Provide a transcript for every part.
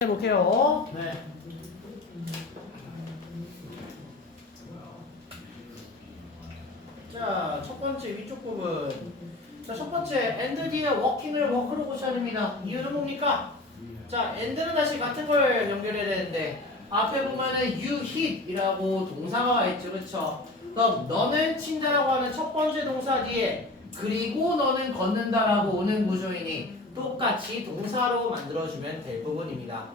해볼게요. 네. 자, 첫 번째 위쪽 부분. 자, 첫 번째 and 뒤에 working을 work로 고쳐야 됩니다. 이유는 뭡니까? 자, and는 다시 같은 걸 연결해야 되는데 앞에 보면은 you hit이라고 동사가 와 있죠, 그렇죠? 그럼 너는 친다라고 하는 첫 번째 동사 뒤에 그리고 너는 걷는다라고 오는 구조이니 똑같이 동사로 만들어주면 될 부분입니다.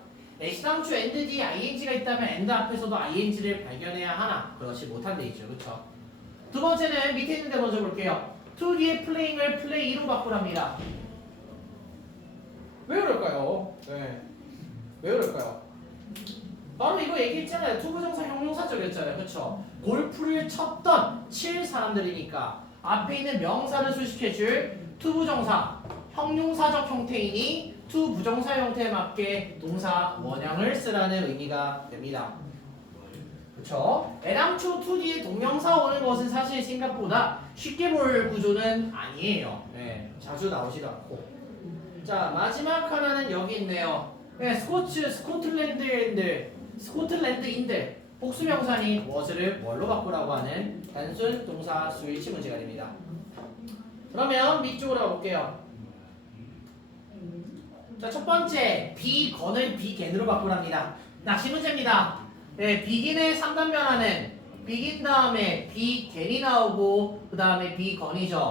시당초 and 뒤에 ing가 있다면 and 앞에서도 ing를 발견해야 하나? 그렇지 못한 데 있죠, 그렇죠? 두 번째는 밑에 있는 데 먼저 볼게요. to 뒤에 playing을 play로 바꾸랍니다. 왜 그럴까요? 네. 왜 그럴까요? 바로 이거 얘기했잖아요. 투부정사 형용사죠 그랬잖아요. 그쵸? 골프를 칠 사람들이니까 앞에 있는 명사를 수식해줄 투부정사 형용사적 형태이니 투부정사 형태에 맞게 동사 원형을 쓰라는 의미가 됩니다. 그쵸? 애당초 to 뒤에 동명사 오는 것은 사실 생각보다 쉽게 볼 구조는 아니에요. 네, 자주 나오지도 않고. 자, 마지막 하나는 여기 있네요. 네, 스코틀랜드인들 복수명사니 was를 뭘로 바꾸라고 하는 단순 동사 수일치 문제가 됩니다. 그러면 밑쪽으로 가볼게요. 자, 첫 번째 비건을 비겐으로 바꾸랍니다. 낚시 문제입니다. 네, 비긴의 3단 변화는 비긴 다음에 비겐이 나오고 그 다음에 비건이죠.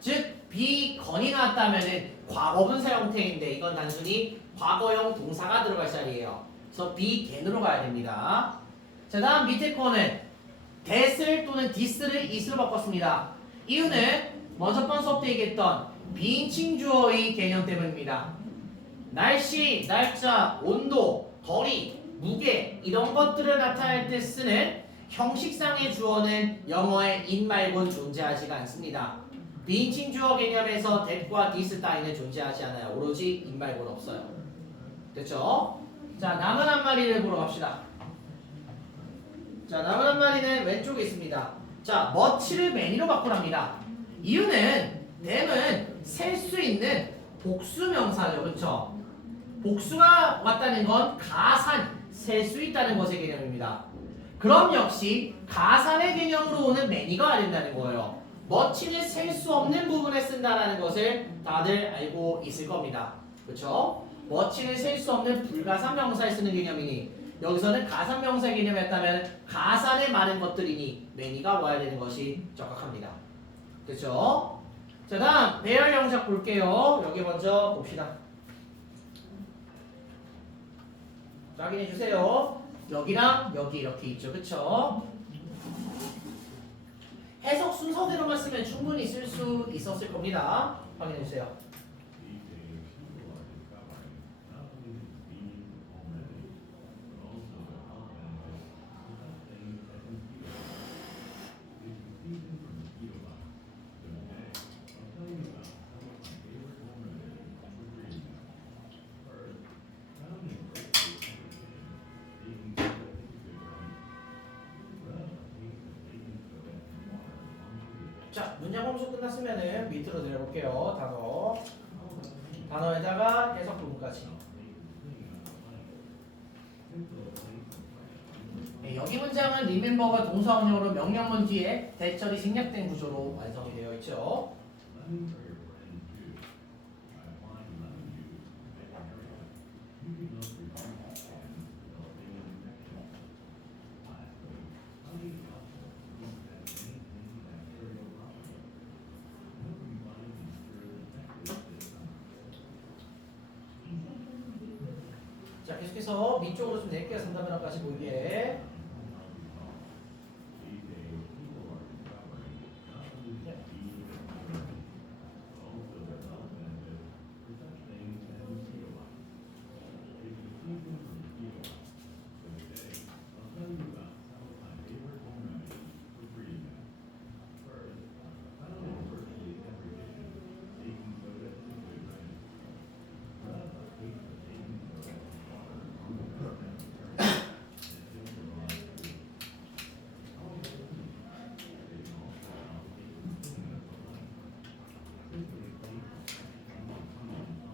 즉 비건이 나왔다면은 과거분사 형태인데 이건 단순히 과거형 동사가 들어갈 자리예요. 그래서 비겐으로 가야 됩니다. 자, 다음 밑에 거는 that을 또는 this를 is로 바꿨습니다. 이유는 먼저 번 수업 때 얘기했던 비인칭 주어의 개념 때문입니다. 날씨, 날짜, 온도, 거리, 무게 이런 것들을 나타낼 때 쓰는 형식상의 주어는 영어에 in 말고는 존재하지가 않습니다. 비인칭 주어 개념에서 that과 this 따위는 존재하지 않아요. 오로지 in 말고는 없어요. 됐죠? 자, 남은 한 마리를 보러 갑시다. 자, 남은 한 마리는 왼쪽에 있습니다. 자, much를 many로 바꾸랍니다. 이유는 them은 셀 수 있는 복수명사죠. 그렇죠? 복수가 왔다는 건 가산, 셀 수 있다는 것의 개념입니다. 그럼 역시 가산의 개념으로 오는 many가 와야 된다는 거예요. much는 셀 수 없는 부분에 쓴다는 것을 다들 알고 있을 겁니다. 그렇죠? much는 셀 수 없는 불가산 명사에 쓰는 개념이니 여기서는 가산 명사의 개념이었다면 가산에 많은 것들이니 many가 와야 되는 것이 적합합니다. 그렇죠? 자, 다음 배열 영작 볼게요. 여기 먼저 봅시다. 확인해 주세요. 여기랑 여기 이렇게 있죠. 그쵸? 해석 순서대로만 쓰면 충분히 쓸 수 있었을 겁니다. 확인해 주세요. 자, 문장 검수 끝났으면은 밑으로 내려볼게요. 단어에다가 해석 부분까지. 네, 여기 문장은 리멤버가 동사원형으로 명령문 뒤에 대절이 생략된 구조로 완성이 되어 있죠. 자, 계속해서 밑쪽으로 좀 낼게요. 3단변화까지 보이게.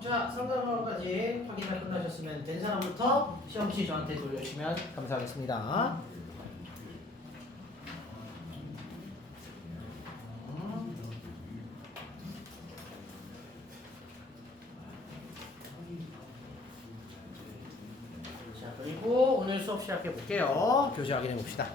자, 상담하고까지 확인을 끝나셨으면 된 사람부터 시험지 저한테 돌려주시면 감사하겠습니다. 자, 그리고 오늘 수업 시작해 볼게요. 교재 확인해 봅시다.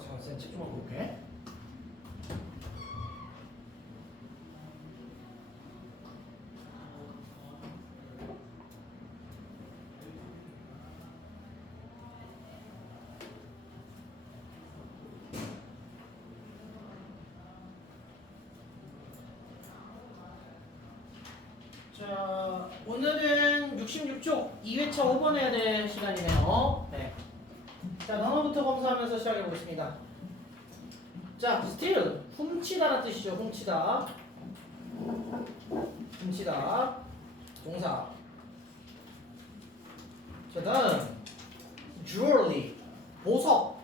잠깐 책 좀 볼게. 자, 오늘은 66쪽 2회차 5번 해야 될 시간이네요. 네. 자, 단어부터 검사하면서 시작해 보겠습니다. 자, steal 훔치다라는 뜻이죠. 훔치다. 훔치다. 동사. 자, 다음 jewelry 보석.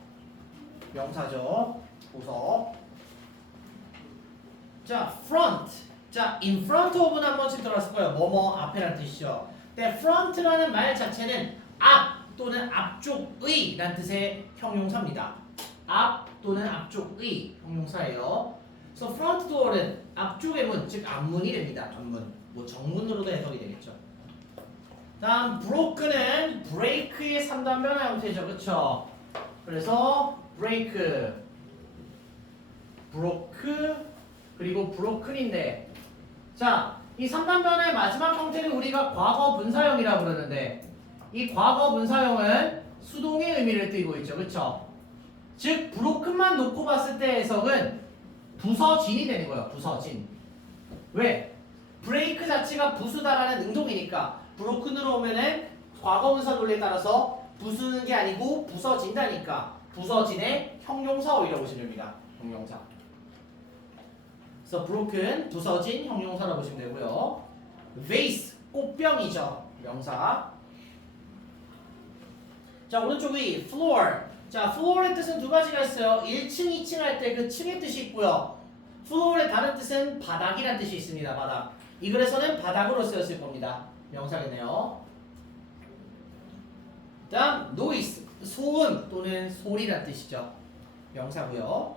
명사죠. 보석. 자, front. 자, in front of는 한 번씩 들어왔을 거예요. 뭐뭐 앞에라는 뜻이죠. 근데 front라는 말 자체는 앞 또는 앞쪽의 라는 뜻의 형용사입니다. 앞 또는 앞쪽의 형용사예요. 그래서 front door는 앞쪽의 문, 즉 앞문이 됩니다. 앞문. 뭐 정문으로도 해석이 되겠죠. 다음 broke는 break의 3단 변화 형태죠. 그쵸? 그래서 break, broke, 그리고 broken인데 자, 이 3단 변화의 마지막 형태를 우리가 과거 분사형이라고 부르는데 이 과거 분사형은 수동의 의미를 띠고 있죠. 그쵸? 즉 브로큰만 놓고 봤을 때 해석은 부서진이 되는 거예요. 부서진. 왜? 브레이크 자체가 부수다라는 능동이니까 브로큰으로 오면은 과거 분사 논리에 따라서 부수는 게 아니고 부서진다니까 부서진의 형용사어이라고 보시면 됩니다. 형용사. 그래서 broken 부서진 형용사라고 보시면 되고요. vase 꽃병이죠. 명사. 자, 오른쪽이 floor. 자, floor의 뜻은 두 가지가 있어요. 1층, 2층 할 때 그 층의 뜻이 있고요. floor의 다른 뜻은 바닥이라는 뜻이 있습니다. 바닥. 이 글에서는 바닥으로 쓰였을 겁니다. 명사겠네요. 다음 noise 소음 또는 소리라는 뜻이죠. 명사고요.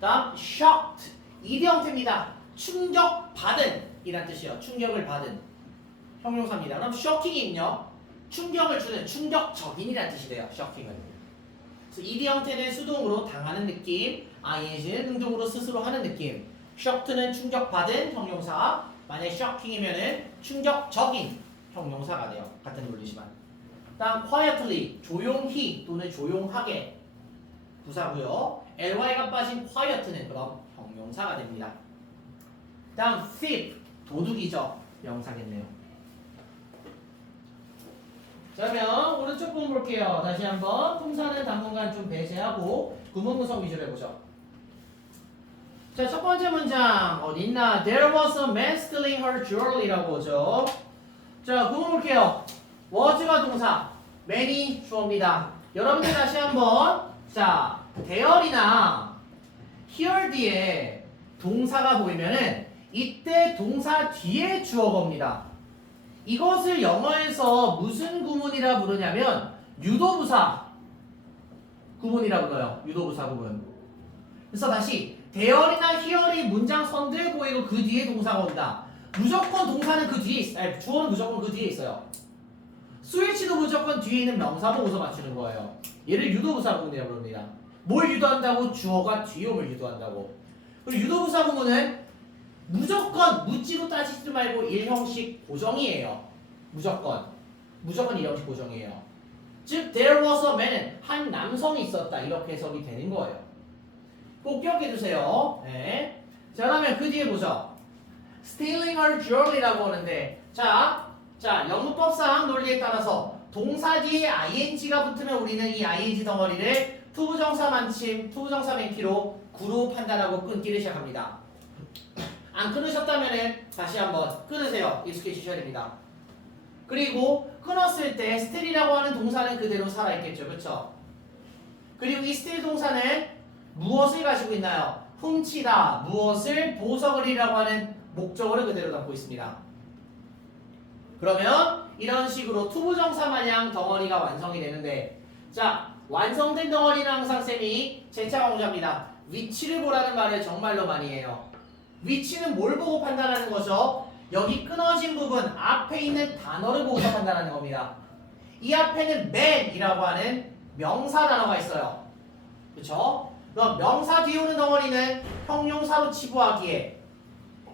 다음 shocked 이대 형태입니다. 충격받은 이란 뜻이에요. 충격을 받은 형용사입니다. 그럼 shocking은요. 충격을 주는 충격적인이란 뜻이 돼요. shocking은. 그래서 이대 형태는 수동으로 당하는 느낌, ing는 능동으로 스스로 하는 느낌. shocked는 충격받은 형용사. 만약 shocking이면은 충격적인 형용사가 돼요. 같은 논리지만. 다음 quietly 조용히 또는 조용하게 부사고요. ly가 빠진 quiet는 그럼 형용사가 됩니다. 다음 thief 도둑이죠. 명사겠네요. 자, 그러면 오른쪽 부분 볼게요. 다시 한번 품사는 당분간 좀 배제하고 구문 구성 위주로 해보죠. 자, 첫 번째 문장 어디 있나? There was a man stealing her jewelry라고 오죠. 자, 구문 볼게요. was가 동사, man이 주어입니다. 여러분들 다시 한번 자, there이나 here 뒤에 동사가 보이면은 이때 동사 뒤에 주어겁니다. 이것을 영어에서 무슨 구문이라 부르냐면 유도부사 구문이라 불러요. 유도부사 구문. 그래서 다시 there이나 here이 문장 선두에 보이고 그 뒤에 동사가 온다. 무조건 동사는 그 뒤에 있어요. 아니, 주어는 무조건 그 뒤에 있어요. 스위치도 무조건 뒤에 있는 명사 보고서 맞추는 거예요. 얘를 유도부사 구문이라고 부릅니다. 뭘 유도한다고? 주어가 뒤에 오면 유도한다고. 그리고 유도부사 구문은 무조건 묻지도 따지지도 말고 일형식 고정이에요. 무조건 일형식 고정이에요. 즉 there was a man 한 남성이 있었다 이렇게 해석이 되는 거예요. 꼭 기억해 주세요. 네. 자 그러면 그 뒤에 보죠. stealing her jewelry라고 하는데 자 영문법상 논리에 따라서 동사 뒤에 ing가 붙으면 우리는 이 ing 덩어리를 투부정사 만침, 투부정사 맨키로 구로 판단하고 끊기를 시작합니다. 안 끊으셨다면 다시 한번 끊으세요. 익숙해지셔야 됩니다. 그리고 끊었을 때 steal이라고 하는 동사는 그대로 살아있겠죠. 그렇죠? 그리고 이 steal 동사는 무엇을 가지고 있나요? 훔치다, 무엇을 보석을이라고 하는 목적어를 그대로 담고 있습니다. 그러면 이런 식으로 투부정사 마냥 덩어리가 완성이 되는데 자 완성된 덩어리는 항상 쌤이 재차 강조합니다. 위치를 보라는 말을 정말로 많이 해요. 위치는 뭘 보고 판단하는 거죠? 여기 끊어진 부분 앞에 있는 단어를 보고서 판단하는 겁니다. 이 앞에는 man이라고 하는 명사 단어가 있어요. 그렇죠? 그럼 명사 뒤에 오는 덩어리는 형용사로 치부하기에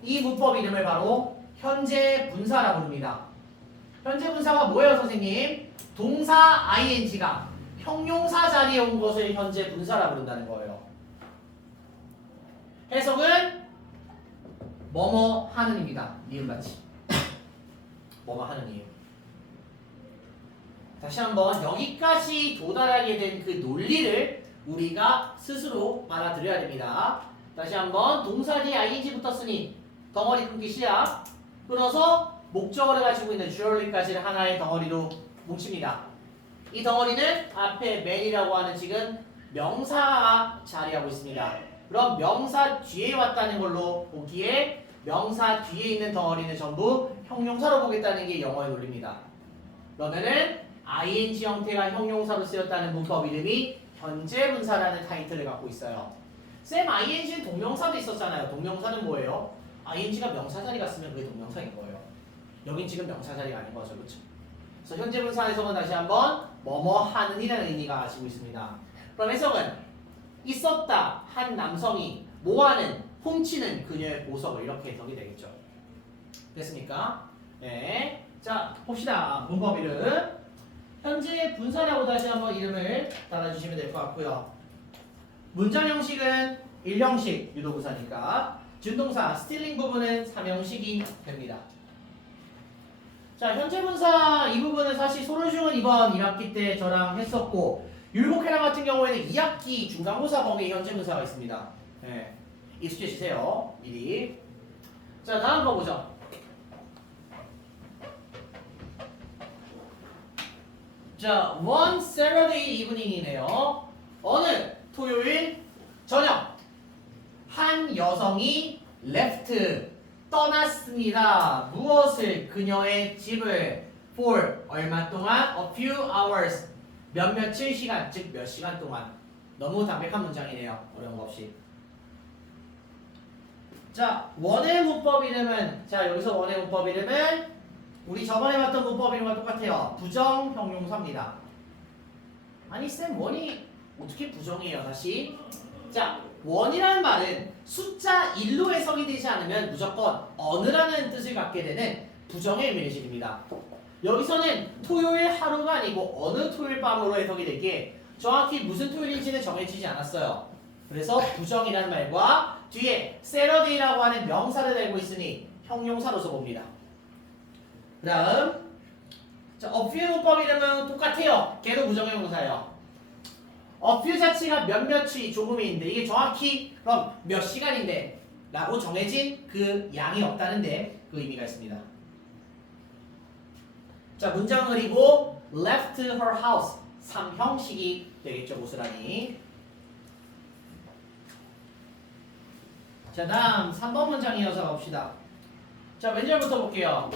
이 문법 이름을 바로 현재 분사라고 부릅니다. 현재 분사가 뭐예요, 선생님? 동사 ing가 형용사 자리에 온 것을 현재 분사라고 부른다는 거예요. 해석은 뭐뭐 하는입니다. 니은같이 뭐뭐 하는 이유. 다시 한번 여기까지 도달하게 된 그 논리를 우리가 스스로 받아들여야 됩니다. 다시 한번 동사 뒤에 ing 붙었으니 덩어리 끊기 시작. 끊어서 목적어를 가지고 있는 jewelry까지를 하나의 덩어리로 뭉칩니다. 이 덩어리는 앞에 man이라고 하는 지금 명사가 자리하고 있습니다. 그럼 명사 뒤에 왔다는 걸로 보기에 명사 뒤에 있는 덩어리는 전부 형용사로 보겠다는 게 영어의 논리입니다. 그러면은 ing 형태가 형용사로 쓰였다는 문법 이름이 현재 분사라는 타이틀을 갖고 있어요. 쌤 ing는 동명사도 있었잖아요. 동명사는 뭐예요? ing가 명사 자리 갔으면 그게 동명사인 거예요. 여긴 지금 명사 자리가 아닌 거죠. 그렇죠? 그래서 현재 분사 해석은 다시 한번 뭐뭐 하는 이라는 의미가 가지고 있습니다. 그럼 해석은 있었다 한 남성이 뭐하는 훔치는 그녀의 보석을 이렇게 해석이 되겠죠. 됐습니까? 네. 자 봅시다. 문법 이름 현재 분사라고 다시 한번 이름을 달아주시면 될 것 같고요. 문장 형식은 1형식 유도부사니까 준동사 stealing 부분은 3형식이 됩니다. 자 현재 분사 이 부분은 사실 소르중은 이번 1학기 때 저랑 했었고 율곡해랑 같은 경우에는 2학기 중간고사 범위에 현재 분사가 있습니다. 네. 익숙해지세요. 미리. 자 다음 거 보죠. 자 one Saturday evening이네요. 어느 토요일 저녁 한 여성이 left 떠났습니다. 무엇을? 그녀의 집을 for 얼마 동안? a few hours 몇 며칠 시간 즉 몇 시간 동안. 너무 담백한 문장이네요. 어려운 거 없이. 자 원의 문법 이름은 자 여기서 원의 문법 이름은 우리 저번에 봤던 문법 이름과 똑같아요. 부정 형용사입니다. 아니 쌤 원이 어떻게 부정이에요? 다시 자 원이라는 말은 숫자 1로 해석이 되지 않으면 무조건 어느라는 뜻을 갖게 되는 부정의 의미를 지닙니다. 여기서는 토요일 하루가 아니고 어느 토요일 밤으로 해석이 되기에 정확히 무슨 토요일인지는 정해지지 않았어요. 그래서 부정이라는 말과 뒤에 Saturday라고 하는 명사를 달고 있으니 형용사로서 봅니다. 그 다음 자, a few 문법 이름은 똑같아요. 걔도 부정의 명사예요. a few 자체가 몇몇이 조금인데 이게 정확히 그럼 몇 시간인데 라고 정해진 그 양이 없다는데 그 의미가 있습니다. 자 문장 그리고 left her house 3형식이 되겠죠. 고스란히. 자 다음 3번 문장 이어서 가봅시다. 자 왼절부터 볼게요.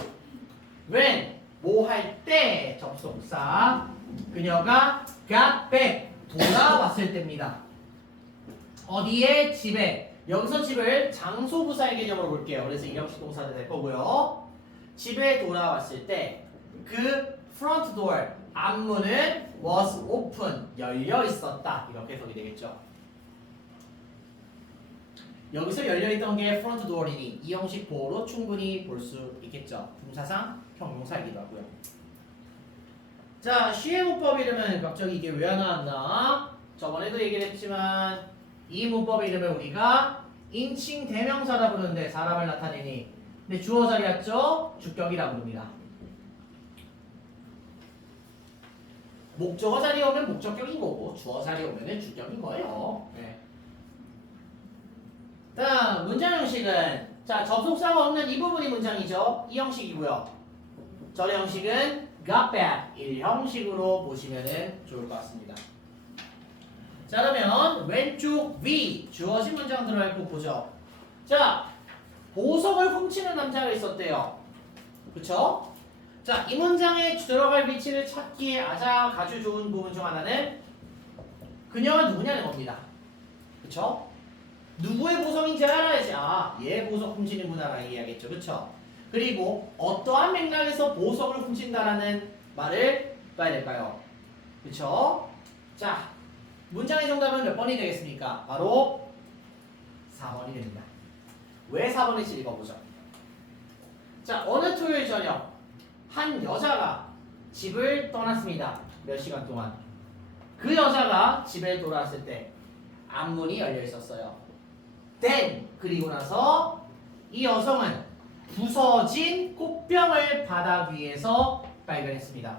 when 뭐 할 때 접속사 그녀가 got back 돌아왔을 때입니다. 어디에? 집에. 여기서 집을 장소부사의 개념으로 볼게요. 그래서 2형식 동사도 될 거고요. 집에 돌아왔을 때 그 front door 앞문은 was open 열려 있었다. 이렇게 해석이 되겠죠. 여기서 열려있던 게 front door이니 이 형식 보호로 충분히 볼 수 있겠죠. 동사상 형용사이기도 하고요. 자, she의 문법 이름은 갑자기 이게 왜 안 나왔나? 저번에도 얘기를 했지만 이 문법 이름을 우리가 인칭 대명사라 부르는데 사람을 나타내니 근데 주어 자리였죠? 주격이라 부릅니다. 목적어 자리에 오면 목적격인 거고 주어 자리에 오면 주격인 거예요. 네. 다음 문장 형식은 자 접속사가 없는 이 부분이 문장이죠. 이 형식이고요. 저 형식은 got back 1형식으로 보시면 좋을 것 같습니다. 자 그러면 왼쪽 위 주어진 문장 들어갈 거 보죠. 자 보석을 훔치는 남자가 있었대요. 그쵸? 자 이 문장에 들어갈 위치를 찾기에 아주 좋은 부분 중 하나는 그녀가 누구냐는 겁니다. 그쵸? 누구의 보석인지 알아야지 얘 보석 훔치는구나 이해하겠죠. 그쵸? 그리고 어떠한 맥락에서 보석을 훔친다라는 말을 봐야 될까요? 그쵸? 자 문장의 정답은 몇 번이 되겠습니까? 바로 4번이 됩니다. 왜 4번인지 읽어보죠. 자 어느 토요일 저녁 한 여자가 집을 떠났습니다. 몇 시간 동안. 그 여자가 집에 돌아왔을 때 앞문이 열려 있었어요. Then 그리고 나서 이 여성은 부서진 꽃병을 바닥 위에서 발견했습니다.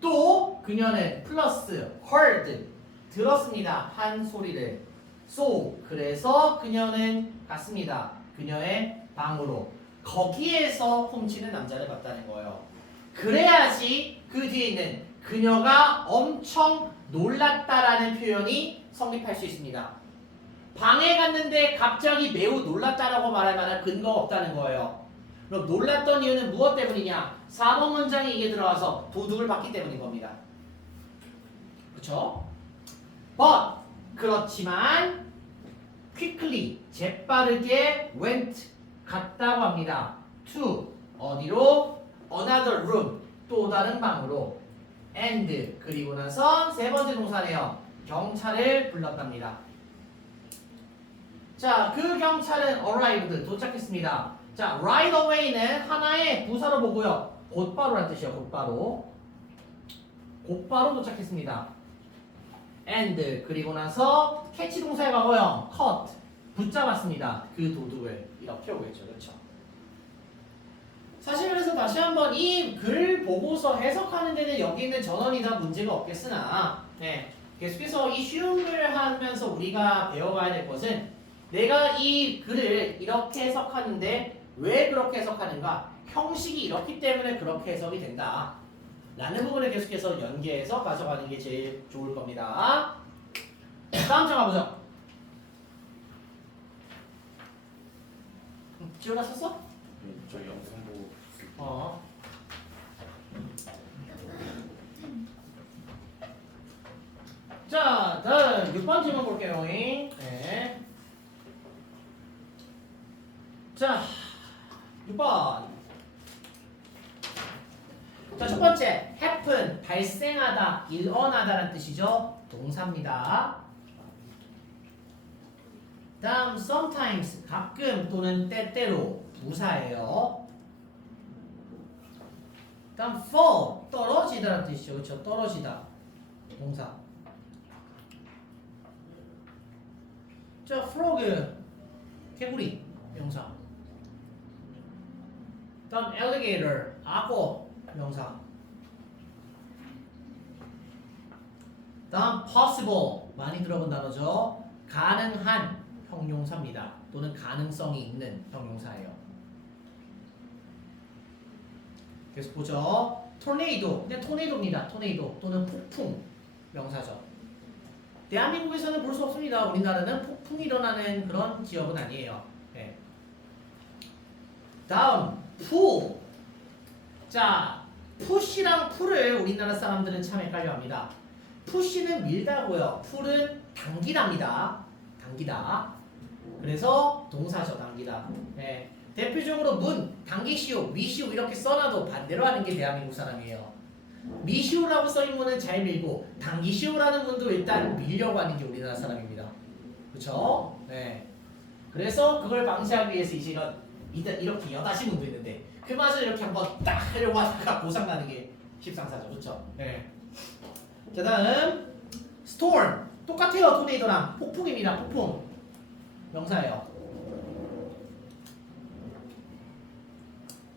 또 그녀는 플러스 heard 들었습니다. 한 소리를. So 그래서 그녀는 갔습니다. 그녀의 방으로. 거기에서 훔치는 남자를 봤다는 거예요. 그래야지 그 뒤에 있는 그녀가 엄청 놀랐다라는 표현이 성립할 수 있습니다. 방에 갔는데 갑자기 매우 놀랐다라고 말할 만한 근거가 없다는 거예요. 그럼 놀랐던 이유는 무엇 때문이냐? 4번 문장에 이게 들어와서 도둑을 받기 때문인 겁니다. 그쵸? But 그렇지만 quickly 재빠르게 went 갔다고 합니다. to 어디로? another room 또 다른 방으로 and 그리고 나서 세 번째 동사네요. 경찰을 불렀답니다. 자, 그 경찰은 arrived 도착했습니다. 자, right away는 하나의 부사로 보고요. 곧바로란 뜻이에요. 곧바로. 곧바로 도착했습니다. and 그리고 나서 캐치 동사의 과거형 caught 붙잡았습니다. 그 도둑을 이렇게 오겠죠. 그렇죠? 사실 그래서 다시 한번 이 글 보고서 해석하는 데는 여기 있는 전원이 다 문제가 없겠으나 네, 계속해서 이 쉬운 글을 하면서 우리가 배워가야 될 것은 내가 이 글을 이렇게 해석하는데 왜 그렇게 해석하는가? 형식이 이렇기 때문에 그렇게 해석이 된다. 라는 부분을 계속해서 연계해서 가져가는 게 제일 좋을 겁니다. 다음 장 가보죠. 지워놨었어? 저 영상 보고 자, 다음 6번 질문 볼게요. 네. 자, 6번. 자, 첫 번째, happen, 발생하다, 일어나다라는 뜻이죠. 동사입니다. 다음, sometimes, 가끔 또는 때때로, 부사예요. 다음, fall, 떨어지다라는 뜻이죠. 그렇죠? 떨어지다, 동사. 자, frog, 개구리, 명사. 다음, alligator, 악어, 명사. 다음 possible 많이 들어본 단어죠. 가능한 형용사입니다. 또는 가능성이 있는 형용사예요. 계속 보죠. tornado 그냥 토네이도입니다. 토네이도 또는 폭풍 명사죠. 대한민국에서는 볼 수 없습니다. 우리나라는 폭풍이 일어나는 그런 지역은 아니에요. 네. 다음 pool. 자, push랑 pull을 우리나라 사람들은 참 헷갈려합니다. push는 밀다고요. pull은 당기답니다. 당기다. 그래서 동사죠. 당기다. 네. 대표적으로 문, 당기시오, 미시오 이렇게 써놔도 반대로 하는 게 대한민국 사람이에요. 미시오라고 써있는 문은 잘 밀고 당기시오라는 문도 일단 밀려고 하는 게 우리나라 사람입니다. 그렇죠? 네. 그래서 그걸 방지하기 위해서 이제 이렇게 여다시 문도 있는데 그 맛을 이렇게 한번 딱 하려고 하다가 고장나는 게 십상사죠. 그렇죠? 네. 자, 다음 storm. 똑같아요. 토네이도랑 폭풍입니다. 폭풍. 명사예요.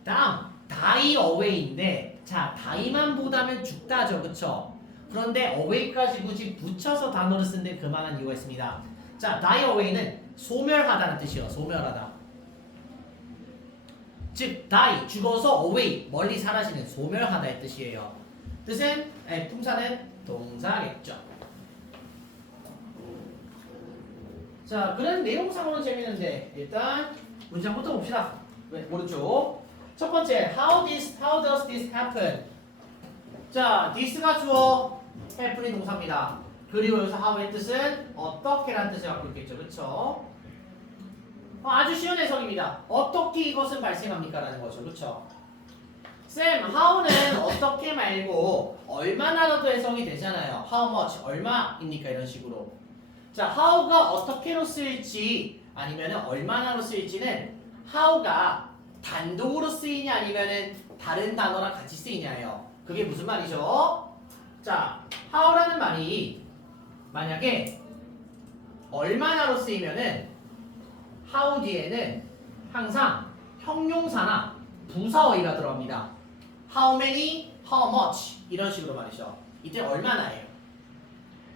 다음 die away인데 자, die만 보다면 죽다죠. 그쵸? 그런데 away까지 굳이 붙여서 단어를 쓴데 그만한 이유가 있습니다. 자, die away는 소멸하다는 뜻이에요. 소멸하다. 즉 die 죽어서 away 멀리 사라지는 소멸하다의 뜻이에요. 뜻은 품사는 동사겠죠. 자, 그런 내용상으로는 재밌는데 일단 문장부터 봅시다. 네, 오른쪽 첫 번째 how does this happen? 자, this가 주어, happen이 동사입니다. 그리고 여기서 how의 뜻은 어떻게라는 뜻을 갖고 있겠죠. 그쵸? 아주 쉬운 해석입니다. 어떻게 이것은 발생합니까? 라는 거죠. 그쵸? 쌤, how는 어떻게 말고 얼마나라도 해석이 되잖아요. how much, 얼마입니까? 이런 식으로. 자, how가 어떻게로 쓰일지 아니면은 얼마나로 쓰일지는 how가 단독으로 쓰이냐 아니면은 다른 단어랑 같이 쓰이냐예요. 그게 무슨 말이죠? 자, how라는 말이 만약에 얼마나로 쓰이면은 how 뒤에는 항상 형용사나 부사어휘가 들어갑니다. how many, how much 이런 식으로 말이죠. 이때 얼마나예요.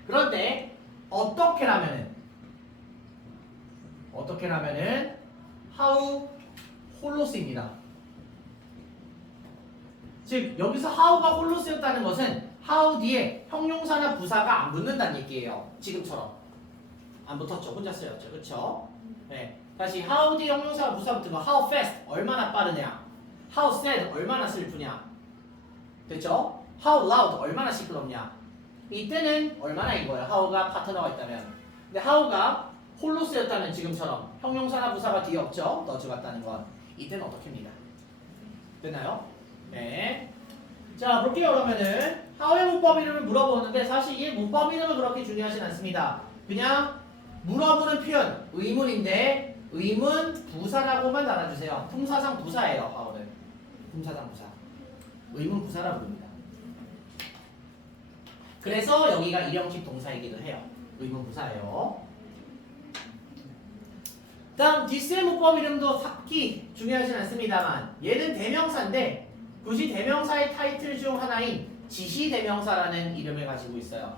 그런데 어떻게라면은 how 홀로 쓰입니다. 즉 여기서 how가 홀로 쓰였다는 것은 how 뒤에 형용사나 부사가 안 붙는다는 얘기예요. 지금처럼 안 붙었죠. 혼자 쓰였죠. 그렇죠? 네. 다시 how 뒤에 형용사가 부사 붙은 거 how fast 얼마나 빠르냐, how sad 얼마나 슬프냐, 됐죠? how loud 얼마나 시끄럽냐. 이때는 얼마나인 거예요. how가 파트너가 있다면. 근데 how가 홀로 쓰였다면 지금처럼 형용사나 부사가 뒤에 없죠. does 같다는 건. 이때는 어떻게입니다. 됐나요? 네. 자, 볼게요. 그러면은 how의 문법 이름을 물어보는데 사실 이 문법 이름은 그렇게 중요하진 않습니다. 그냥 물어보는 표현 의문인데 의문 부사라고만 달아주세요. 품사상 부사예요. how는 품사상 부사. 의문 부사라고 부릅니다. 그래서 여기가 일형식 동사이기도 해요. 의문 부사예요. 다음 this의 문법 이름도 삭기 중요하진 않습니다만 얘는 대명사인데 굳이 대명사의 타이틀 중 하나인 지시대명사라는 이름을 가지고 있어요.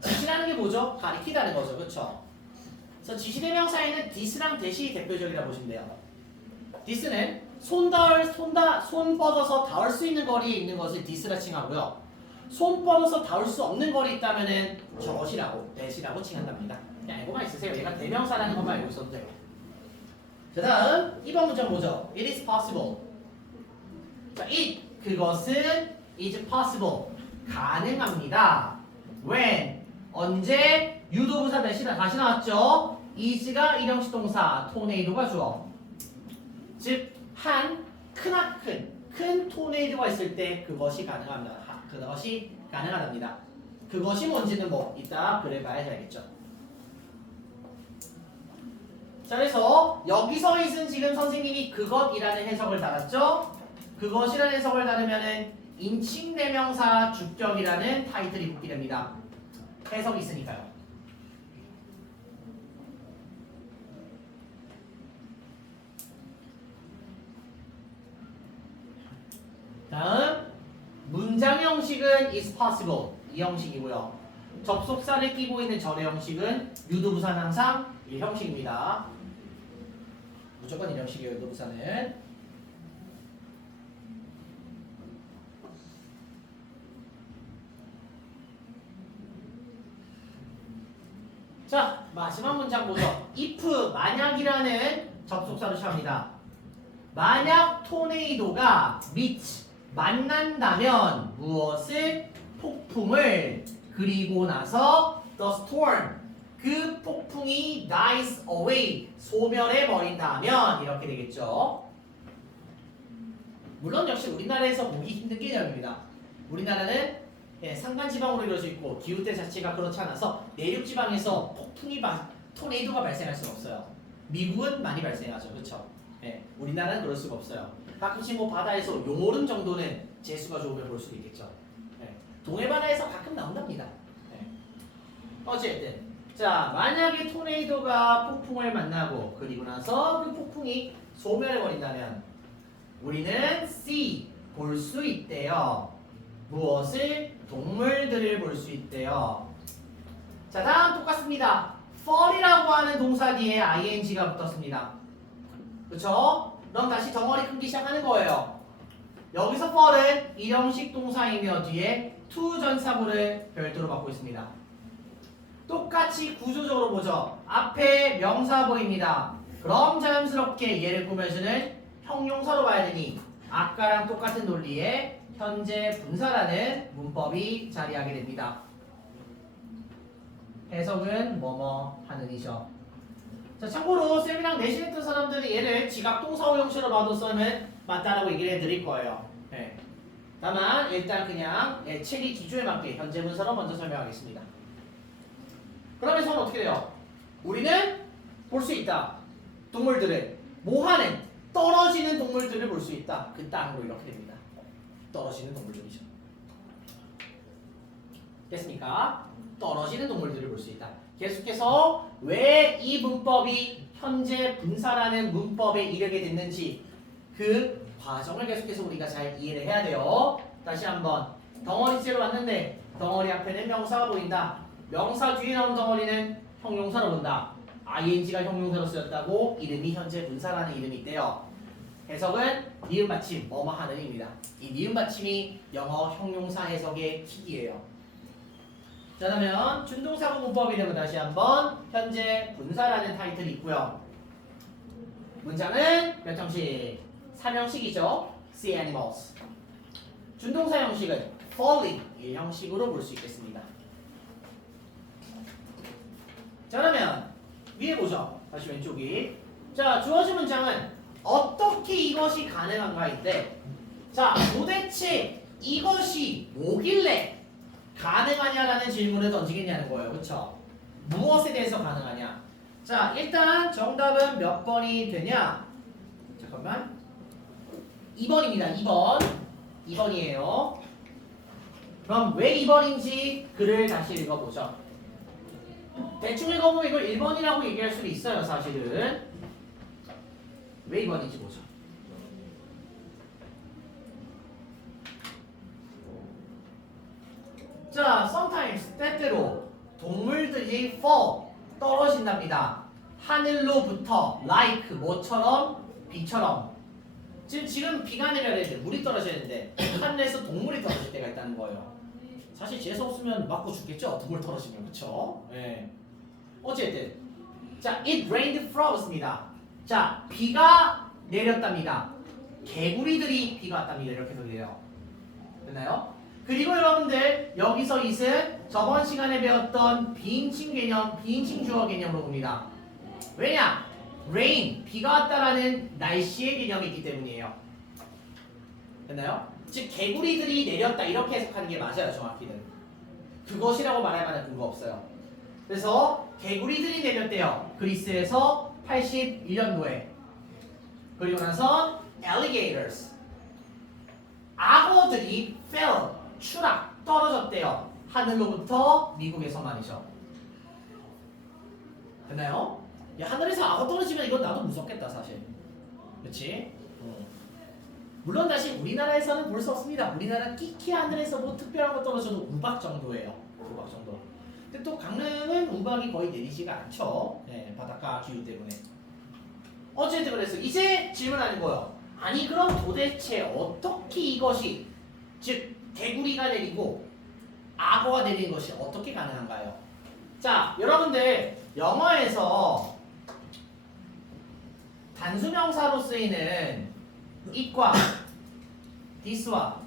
지시라는 게 뭐죠? 가리키다는 거죠. 그렇죠? 그래서 지시대명사에는 this랑 that이 대표적이라고 보시면 돼요. this는 손 뻗어서 닿을 수 있는 거리에 있는 것을 this라 칭하고요. 손 뻗어서 닿을 수 없는 거리에 있다면은 저것이라고, that이라고 칭한답니다. 그냥 알고만 있으세요. 얘가 대명사라는 것만 알고 있어도 돼요. 자, 다음 2번 문장 보죠. It is possible. 자, it 그것은 is possible 가능합니다. When 언제 유도부사 대신 다시 나왔죠. is가 일형식 동사, tornado가 주어. 즉 한 크나큰 큰 토네이도가 있을 때 그것이 가능합니다. 그것이 가능하답니다. 그것이 뭔지는 뭐 이따 그래봐야 알겠죠. 자, 그래서 여기서 it은 지금 선생님이 그것이라는 해석을 달았죠. 그것이라는 해석을 달으면은 인칭대명사 주격이라는 타이틀이 붙게 됩니다. 해석이 있으니까요. 다음 문장 형식은 is possible 이 형식이고요. 접속사를 끼고 있는 전의 형식은 유도부사는 항상 이 형식입니다. 무조건 이 형식이에요. 유도부사는. 자, 마지막 문장 보죠. if 만약이라는 접속사로 시작합니다. 만약 토네이도가 meet 만난다면 무엇을 폭풍을 그리고 나서 the storm 그 폭풍이 dies away 소멸해 버린다면 이렇게 되겠죠. 물론 역시 우리나라에서 보기 힘든 개념입니다. 우리나라는 산간지방으로 이루어져 있고 기후대 자체가 그렇지 않아서 내륙지방에서 폭풍이 토네이도가 발생할 수는 없어요. 미국은 많이 발생하죠. 그렇죠? 예, 우리나라는 그럴 수가 없어요. 가끔씩 뭐 바다에서 용오름 정도는 재수가 좋으면 볼 수도 있겠죠. 예, 동해 바다에서 가끔 나온답니다. 예. 어쨌든 자, 만약에 토네이도가 폭풍을 만나고 그리고 나서 그 폭풍이 소멸해 버린다면 우리는 C 볼 수 있대요. 무엇을? 동물들을 볼 수 있대요. 자, 다음 똑같습니다. fall이라고 하는 동사 뒤에 ing가 붙었습니다. 그쵸? 그럼 다시 덩어리 크기 시작하는 거예요. 여기서 fall은 일형식 동사이며 뒤에 to 전사구를 별도로 받고 있습니다. 똑같이 구조적으로 보죠. 앞에 명사 보입니다. 그럼 자연스럽게 얘를 꾸며주는 형용사로 봐야 되니 아까랑 똑같은 논리에 현재 분사라는 문법이 자리하게 됩니다. 해석은 뭐뭐 하는이죠. 자, 참고로 쌤이랑 내신했던 사람들이 얘를 지각동사 형식으로 봐도 쌤은 맞다라고 얘기를 해드릴 거예요. 네. 다만 일단 그냥 책이 기조에 맞게 현재 분사로 먼저 설명하겠습니다. 그러면 저는 어떻게 돼요? 우리는 볼 수 있다. 동물들을 뭐하는? 떨어지는 동물들을 볼 수 있다. 그 땅으로 이렇게 됩니다. 떨어지는 동물들이죠. 됐습니까? 떨어지는 동물들을 볼 수 있다. 계속해서 왜 이 문법이 현재 분사라는 문법에 이르게 됐는지 그 과정을 계속해서 우리가 잘 이해를 해야 돼요. 다시 한번 덩어리째로 왔는데 덩어리 앞에는 명사가 보인다. 명사 뒤에 나온 덩어리는 형용사로 본다. ing가 형용사로 쓰였다고 이름이 현재 분사라는 이름이 있대요. 해석은 니은 받침 뭐뭐 하는입니다. 이 니은 받침이 영어 형용사 해석의 킥이에요. 자, 그러면 준동사구 문법 이름은 다시 한번 현재 분사라는 타이틀이 있고요. 문장은 몇 형식? 3형식이죠. See animals. 준동사 형식은 falling 1형식으로 볼 수 있겠습니다. 자, 그러면 위에 보죠. 다시 왼쪽이. 자, 주어진 문장은 어떻게 이것이 가능한가인데, 자, 도대체 이것이 뭐길래 가능하냐라는 질문을 던지겠냐는 거예요. 그쵸? 무엇에 대해서 가능하냐? 자, 일단 정답은 몇 번이 되냐? 잠깐만. 2번입니다. 2번. 2번이에요. 그럼 왜 2번인지 글을 다시 읽어보죠. 대충 읽어보면 이걸 1번이라고 얘기할 수도 있어요. 사실은. 왜 2번인지 보죠. 자, sometimes 때때로 동물들이 fall 떨어진답니다. 하늘로부터 like 뭐처럼 비처럼. 지금 비가 내려야 되는데 물이 떨어져야 되는데 하늘에서 동물이 떨어질 때가 있다는 거예요. 사실 재수 없으면 맞고 죽겠죠. 동물 떨어지면. 그쵸? 예. 어쨌든 자, it rained frogs입니다. 자, 비가 내렸답니다. 개구리들이 비가 왔답니다. 이렇게 해서 돼요. 됐나요? 그리고 여러분들 여기서 it은 저번 시간에 배웠던 비인칭 개념, 비인칭 주어 개념으로 봅니다. 왜냐? rain, 비가 왔다라는 날씨의 개념이 있기 때문이에요. 됐나요? 즉 개구리들이 내렸다 이렇게 해석하는 게 맞아요. 정확히는. 그것이라고 말할 만한 근거 없어요. 그래서 개구리들이 내렸대요. 그리스에서 81년도에. 그리고 나서 alligators, 악어들이 fell, 추락, 떨어졌대요. 하늘로부터 미국에서 말이죠. 됐나요? 야, 하늘에서 악어 떨어지면 이건 나도 무섭겠다 사실. 그렇지? 물론 다시 우리나라에서는 볼 수 없습니다. 우리나라 끼키 하늘에서 뭐 특별한 거 떨어져도 우박 정도예요. 우박 정도. 근데 또 강릉은 우박이 거의 내리지가 않죠. 네, 바닷가 기후 때문에. 어쨌든 그래서 이제 질문하는 거예요. 아니 그럼 도대체 어떻게 이것이, 즉 개구리가 내리고 악어가 내리는 것이 어떻게 가능한가요? 자, 여러분들 영어에서 단수명사로 쓰이는 it과 this와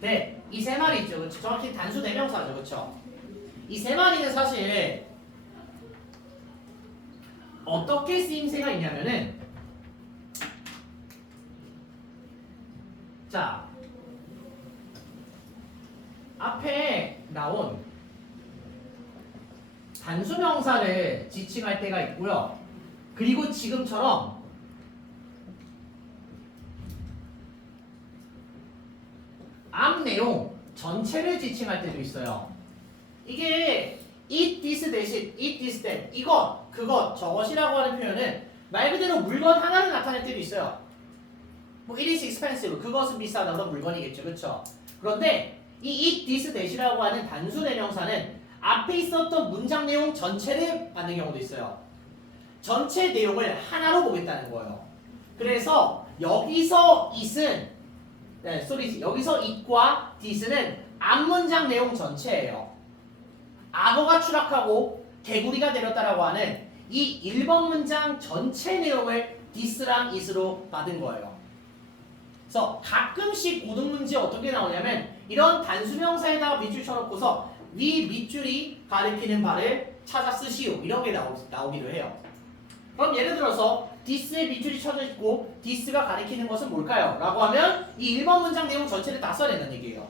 that, 이 세 마리 있죠. 그렇죠? 정확히 단수 대명사죠. 그렇죠? 이 세 마리는 사실 어떻게 쓰임새가 있냐면은, 자, 앞에 나온 단수명사를 지칭할 때가 있고요. 그리고 지금처럼 앞 내용 전체를 지칭할 때도 있어요. 이게 it, this 대신 it, this that 이것, 그것, 저것이라고 하는 표현은 말 그대로 물건 하나를 나타낼 때도 있어요. 뭐 it is expensive, 그것은 비싸다, 그런 물건이겠죠, 그렇죠? 그런데 이 it, this that이라고 하는 단수 대명사는 앞에 있었던 문장 내용 전체를 받는 경우도 있어요. 전체 내용을 하나로 보겠다는 거예요. 그래서 여기서 it은 여기서 it과 this는 앞문장 내용 전체예요. 악어가 추락하고 개구리가 내렸다라고 하는 이 1번 문장 전체 내용을 this랑 it으로 받은 거예요. 그래서 가끔씩 고등 문제 어떻게 나오냐면 이런 단수명사에다가 밑줄 쳐놓고서 위 밑줄이 가리키는 바를 찾아 쓰시오 이런 게 나오기도 해요. 그럼 예를 들어서 this에 밑줄이 쳐져 있고 this가 가리키는 것은 뭘까요? 라고 하면 이 1번 문장 내용 전체를 다 써야 된다는 얘기예요.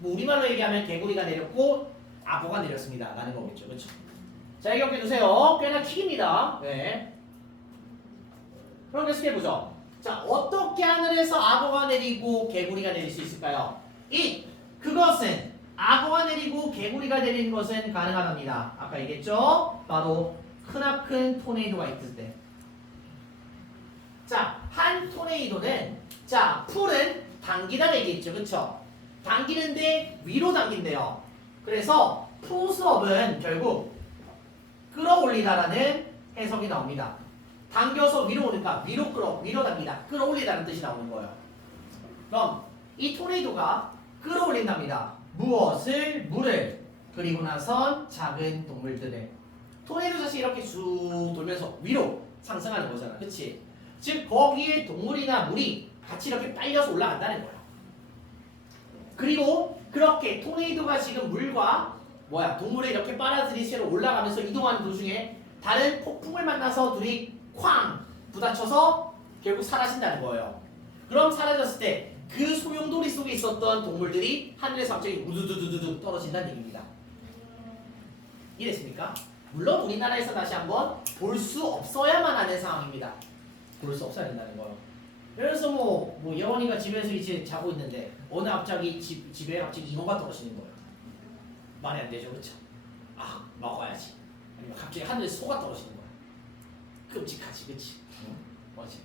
뭐 우리말로 얘기하면 개구리가 내렸고 악어가 내렸습니다 라는 거겠죠. 그렇죠? 자, 기억해 두세요. 꽤나 킥입니다. 네. 그럼 계속해 보죠. 자, 어떻게 하늘에서 악어가 내리고 개구리가 내릴 수 있을까요? 그것은 악어가 내리고 개구리가 내리는 것은 가능하답니다. 아까 얘기했죠? 바로 크나큰 토네이도가 있을 때. 자, 한 토네이도는 자, 풀은 당기다가 얘기했죠. 그쵸? 당기는데 위로 당긴대요. 그래서 푸스업은 결국 끌어올리다라는 해석이 나옵니다. 당겨서 위로 오니까 위로 당기다, 끌어올리다는 뜻이 나오는 거예요. 그럼 이 토네이도가 끌어올린답니다. 무엇을? 물을. 그리고 나선 작은 동물들을. 토네이도 자식 이렇게 쑥 돌면서 위로 상승하는 거잖아. 그치? 즉 거기에 동물이나 물이 같이 이렇게 딸려서 올라간다는 거예요. 그리고 그렇게 토네이도가 지금 물과 동물을 이렇게 빨아들이 채로 올라가면서 이동하는 도중에 다른 폭풍을 만나서 둘이 쾅 부딪혀서 결국 사라진다는 거예요. 그럼 사라졌을 때 그 소용돌이 속에 있었던 동물들이 하늘에서 갑자기 우두두두두 떨어진다는 얘기입니다. 이해됐습니까? 물론 우리나라에서 다시 한번 볼 수 없어야만 하는 상황입니다. 볼 수 없어야 된다는 거예요. 그래서 예원이가 집에서 이제 자고 있는데 어느 갑자기 집에 갑자기 잉어가 떨어지는 거예요. 말이 안 되죠, 그렇죠? 아, 먹어야지. 아니면 갑자기 하늘에 소가 떨어지는 거야. 끔찍하지, 그렇지? 뭐지?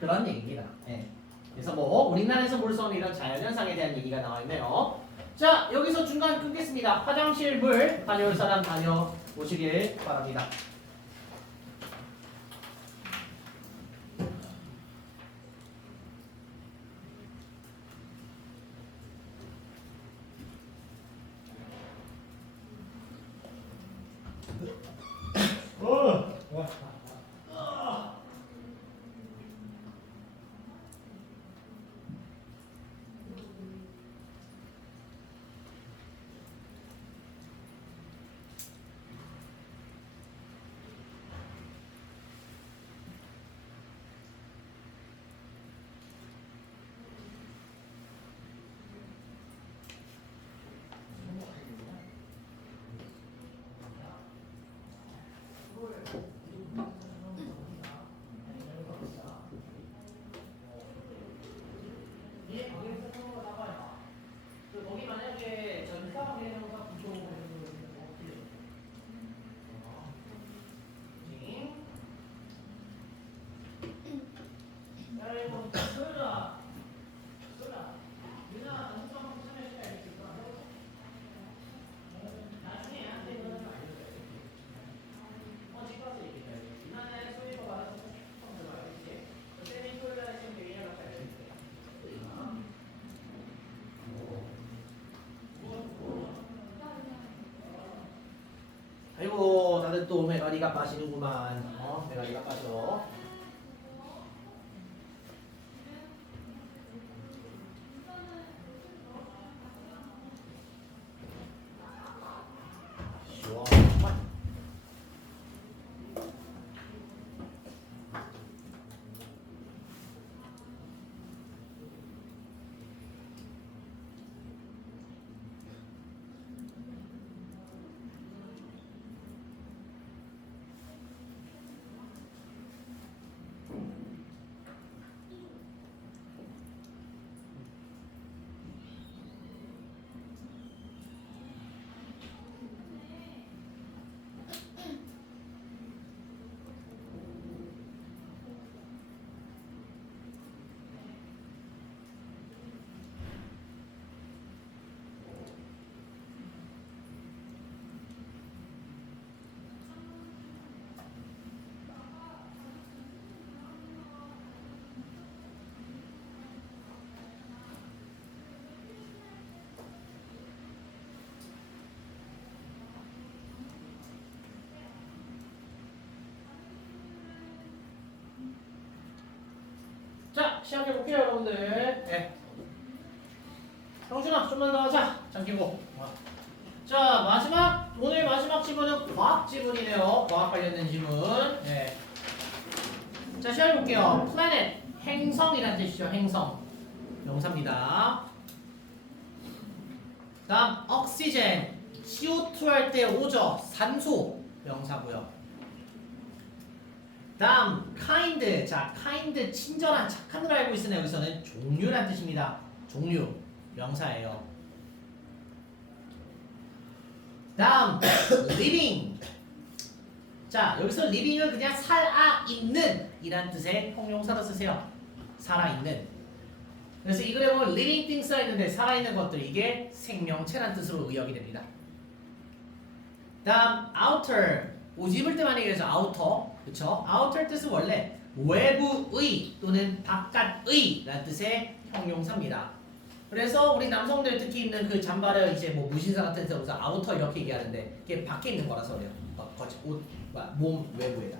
그런 얘기입니다. 네. 그래서 우리나라에서 볼 수 없는 이런 자연현상에 대한 얘기가 나와 있네요. 자, 여기서 중간 끊겠습니다. 화장실 물 다녀올 사람 다녀오시길 바랍니다. 거기 만약에 전사 대명사 부족을 아이고 다들 또 메가리가 빠지는구만. 메가리가 빠져. 시원하구만. 시작해볼게요, 여러분들. 네. 형준아, 좀만 더 하자. 잠기고. 자, 오늘 마지막 지문은 과학 지문이네요. 과학 관련된 지문. 네. 자, 시작해볼게요. planet, 행성이란 뜻이죠. 행성. 명사입니다. 다음, oxygen, CO2 할 때 오죠. 산소. 명사고요. 다음, kind. 자, kind, 친절한, 착한으로 알고 있으나 여기서는 종류란 뜻입니다. 종류. 명사예요. 다음, living. 자, 여기서 living은 그냥 살아있는 이란 뜻의 형용사로 쓰세요. 살아있는. 그래서 이 글에 보면 living things가 있는데 살아있는 것들, 이게 생명체란 뜻으로 의역이 됩니다. 다음, outer. 오집을 때 많이 얘기해서 outer. 그쵸? outer 뜻은 원래 외부의 또는 바깥의 라는 뜻의 형용사입니다. 그래서 우리 남성들 특히 입는 그 잠바를 이제 뭐 무신사 같은 데서 아우터 이렇게 얘기하는데 그게 밖에 있는 거라서 그래요. 옷, 몸 외부에다.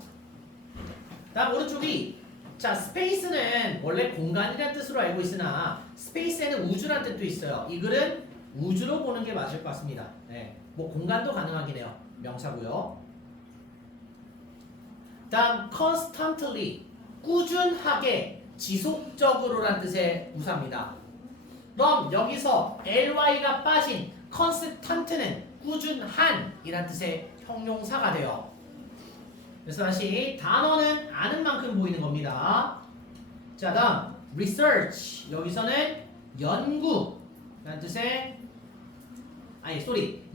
다음 오른쪽이 자 스페이스는 원래 공간이라는 뜻으로 알고 있으나 스페이스에는 우주라는 뜻도 있어요. 이 글은 우주로 보는 게 맞을 것 같습니다. 네, 뭐 공간도 가능하긴 해요. 명사고요. 다음 constantly 꾸준하게 지속적으로라는 뜻의 부사입니다. 그럼 여기서 ly가 빠진 constant는 꾸준한 이란 뜻의 형용사가 돼요. 그래서 다시 단어는 아는 만큼 보이는 겁니다. 자 다음 research 여기서는 연구라는 뜻의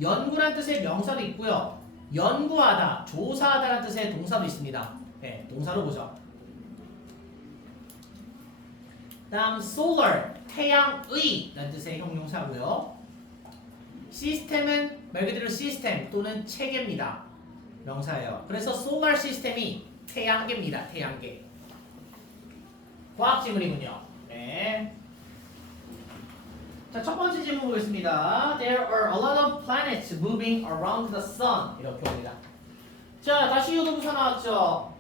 연구란 뜻의 명사도 있고요. 연구하다, 조사하다라는 뜻의 동사도 있습니다. 네, 동사로 보죠. 다음 solar, 태양의 라는 뜻의 형용사고요. 시스템은 말 그대로 시스템 또는 체계입니다. 명사예요. 그래서 solar 시스템이 태양계입니다. 태양계. 과학 지문이군요. 네. 자, 첫 번째 질문 보겠습니다. There are a lot of planets moving around the sun. 이렇게 옵니다. 자, 다시 유동사 나왔죠.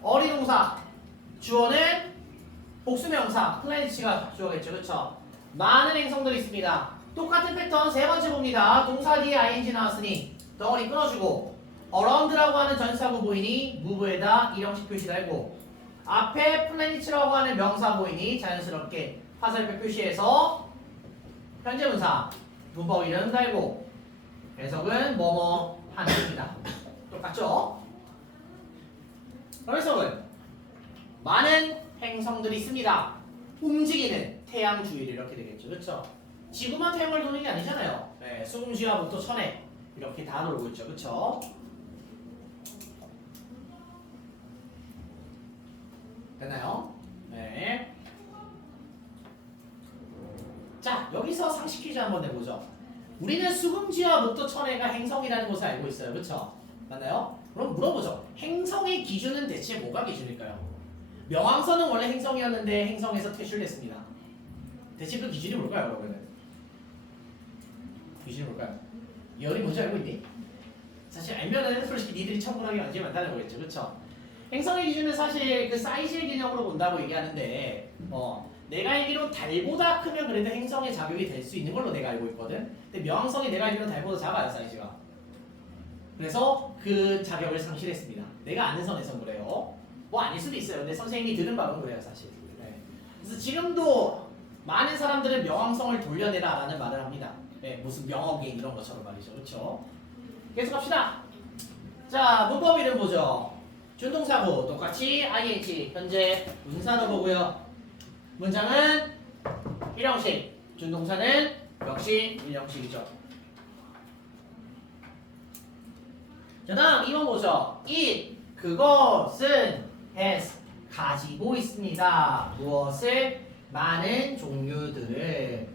어리동사. 주어는 복수명사. planets가 주어겠죠. 그렇죠? 많은 행성들이 있습니다. 똑같은 패턴 세 번째 봅니다. 동사 뒤에 ing 나왔으니 덩어리 끊어주고 around라고 하는 전사구 보이니 move에다 일형식 표시 달고 앞에 planets라고 하는 명사 보이니 자연스럽게 화살표 표시해서 현재분사 문법 이름 달고 해석은 뭐뭐 하는 겁니다. 똑같죠? 해석은 많은 행성들이 있습니다. 움직이는 태양 주위를 이렇게 되겠죠. 그렇죠? 지구만 태양을 도는 게 아니잖아요. 네, 수금지화부터 천해 이렇게 다 돌고 있죠. 그렇죠? 됐나요? 네. 자, 여기서 상식 퀴즈 한번 내보죠. 우리는 수금지화부터 천해가 행성이라는 것을 알고 있어요. 그렇죠? 맞나요? 그럼 물어보죠. 행성의 기준은 대체 뭐가 기준일까요? 명왕선은 원래 행성이었는데 행성에서 퇴출됐습니다. 대체 그 기준이 뭘까요, 여러분은? 기준이 뭘까요? 열이 뭔지 알고 있니? 사실 알면은 솔직히 니들이 천문학이 언제 만다는 거겠죠, 그렇죠? 행성의 기준은 사실 그 사이즈의 개념으로 본다고 얘기하는데, 내가 알기로 달보다 크면 그래도 행성의 자격이 될 수 있는 걸로 내가 알고 있거든. 근데 명왕성이 내가 알기로 달보다 작아요, 사이즈가. 그래서 그 자격을 상실했습니다. 내가 아는 선에선 그래요. 뭐 아닐 수도 있어요. 근데 선생님이 들은 바는 그래요, 사실. 네. 그래서 지금도 많은 사람들은 명왕성을 돌려내라라는 말을 합니다. 네, 무슨 명왕인 이런 것처럼 말이죠, 그렇죠? 계속합시다. 자, 문법 이름 보죠. 준동사고 똑같이 ing 현재 문사로 보고요. 문장은 일형식, 준동사는 역시 일형식이죠. 자, 다음 2번 보죠. it 그것은 has 가지고 있습니다. 무엇을? 많은 종류들을.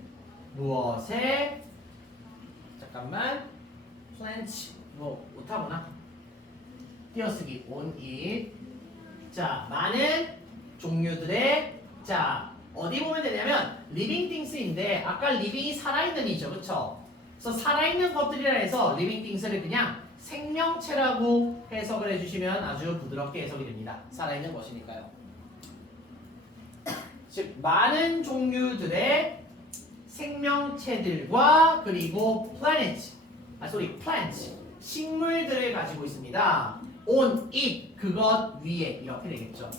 무엇에? 잠깐만. 플랜치 뭐 못하구나. 띄어쓰기 on it. 자, 많은 종류들의 자 어디 보면 되냐면 living things인데 아까 living이 살아있는 이죠, 그렇죠? 그래서 살아있는 것들이라 해서 living things를 그냥 생명체라고 해석을 해주시면 아주 부드럽게 해석이 됩니다. 살아있는 것이니까요. 즉 많은 종류들의 생명체들과 그리고 plant, 식물들을 가지고 있습니다. on it, 그것 위에 이렇게 되겠죠.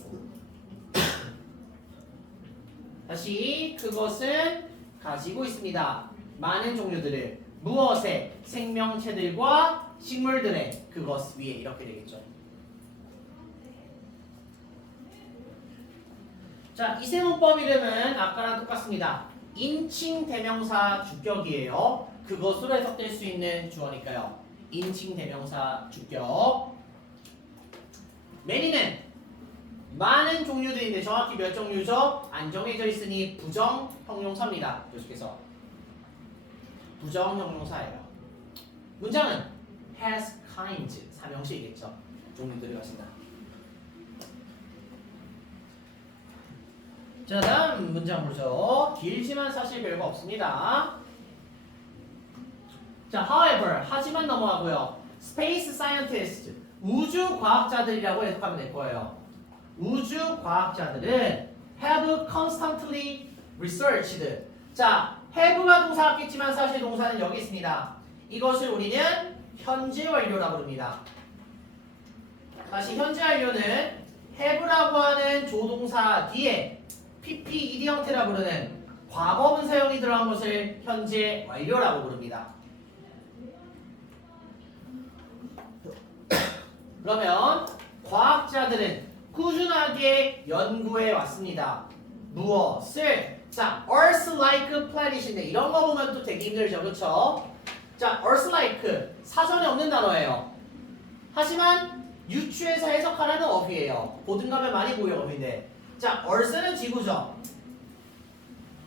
다시 그것은 가지고 있습니다. 많은 종류들을 무엇의 생명체들과 식물들의 그것 위에 이렇게 되겠죠. 자, 이 세 문법 이름은 아까랑 똑같습니다. 인칭 대명사 주격이에요. 그것으로 해석될 수 있는 주어니까요. 인칭 대명사 주격. many는 많은 종류들인데 정확히 몇 종류죠? 안 정해져 있으니 부정 형용사입니다. 계속해서 부정 형용사예요. 문장은 has kinds, 삼형식이겠죠. 종류들을 가진다. 자, 다음 문장 보죠. 길지만 사실 별거 없습니다. 자, however, 하지만 넘어가고요. space scientist, 우주 과학자들이라고 해석하면 될 거예요. 우주 과학자들은 have constantly researched. 자, have가 동사 같겠지만 사실 동사는 여기 있습니다. 이것을 우리는 현재 완료라고 부릅니다. 다시 현재 완료는 have라고 하는 조동사 뒤에 PP, ED 형태라 부르는 과거분 사용이 들어간 것을 현재 완료라고 부릅니다. 그러면 과학자들은 꾸준하게 연구해 왔습니다. 무엇을? 자, Earth-like planet인데 이런 거 보면 또 되게 힘들죠, 그렇죠? 자, Earth-like 사전에 없는 단어예요. 하지만 유추해서 해석하라는 어휘예요. 보든 가면 많이 보여 어휘인데. 자, Earth는 지구죠.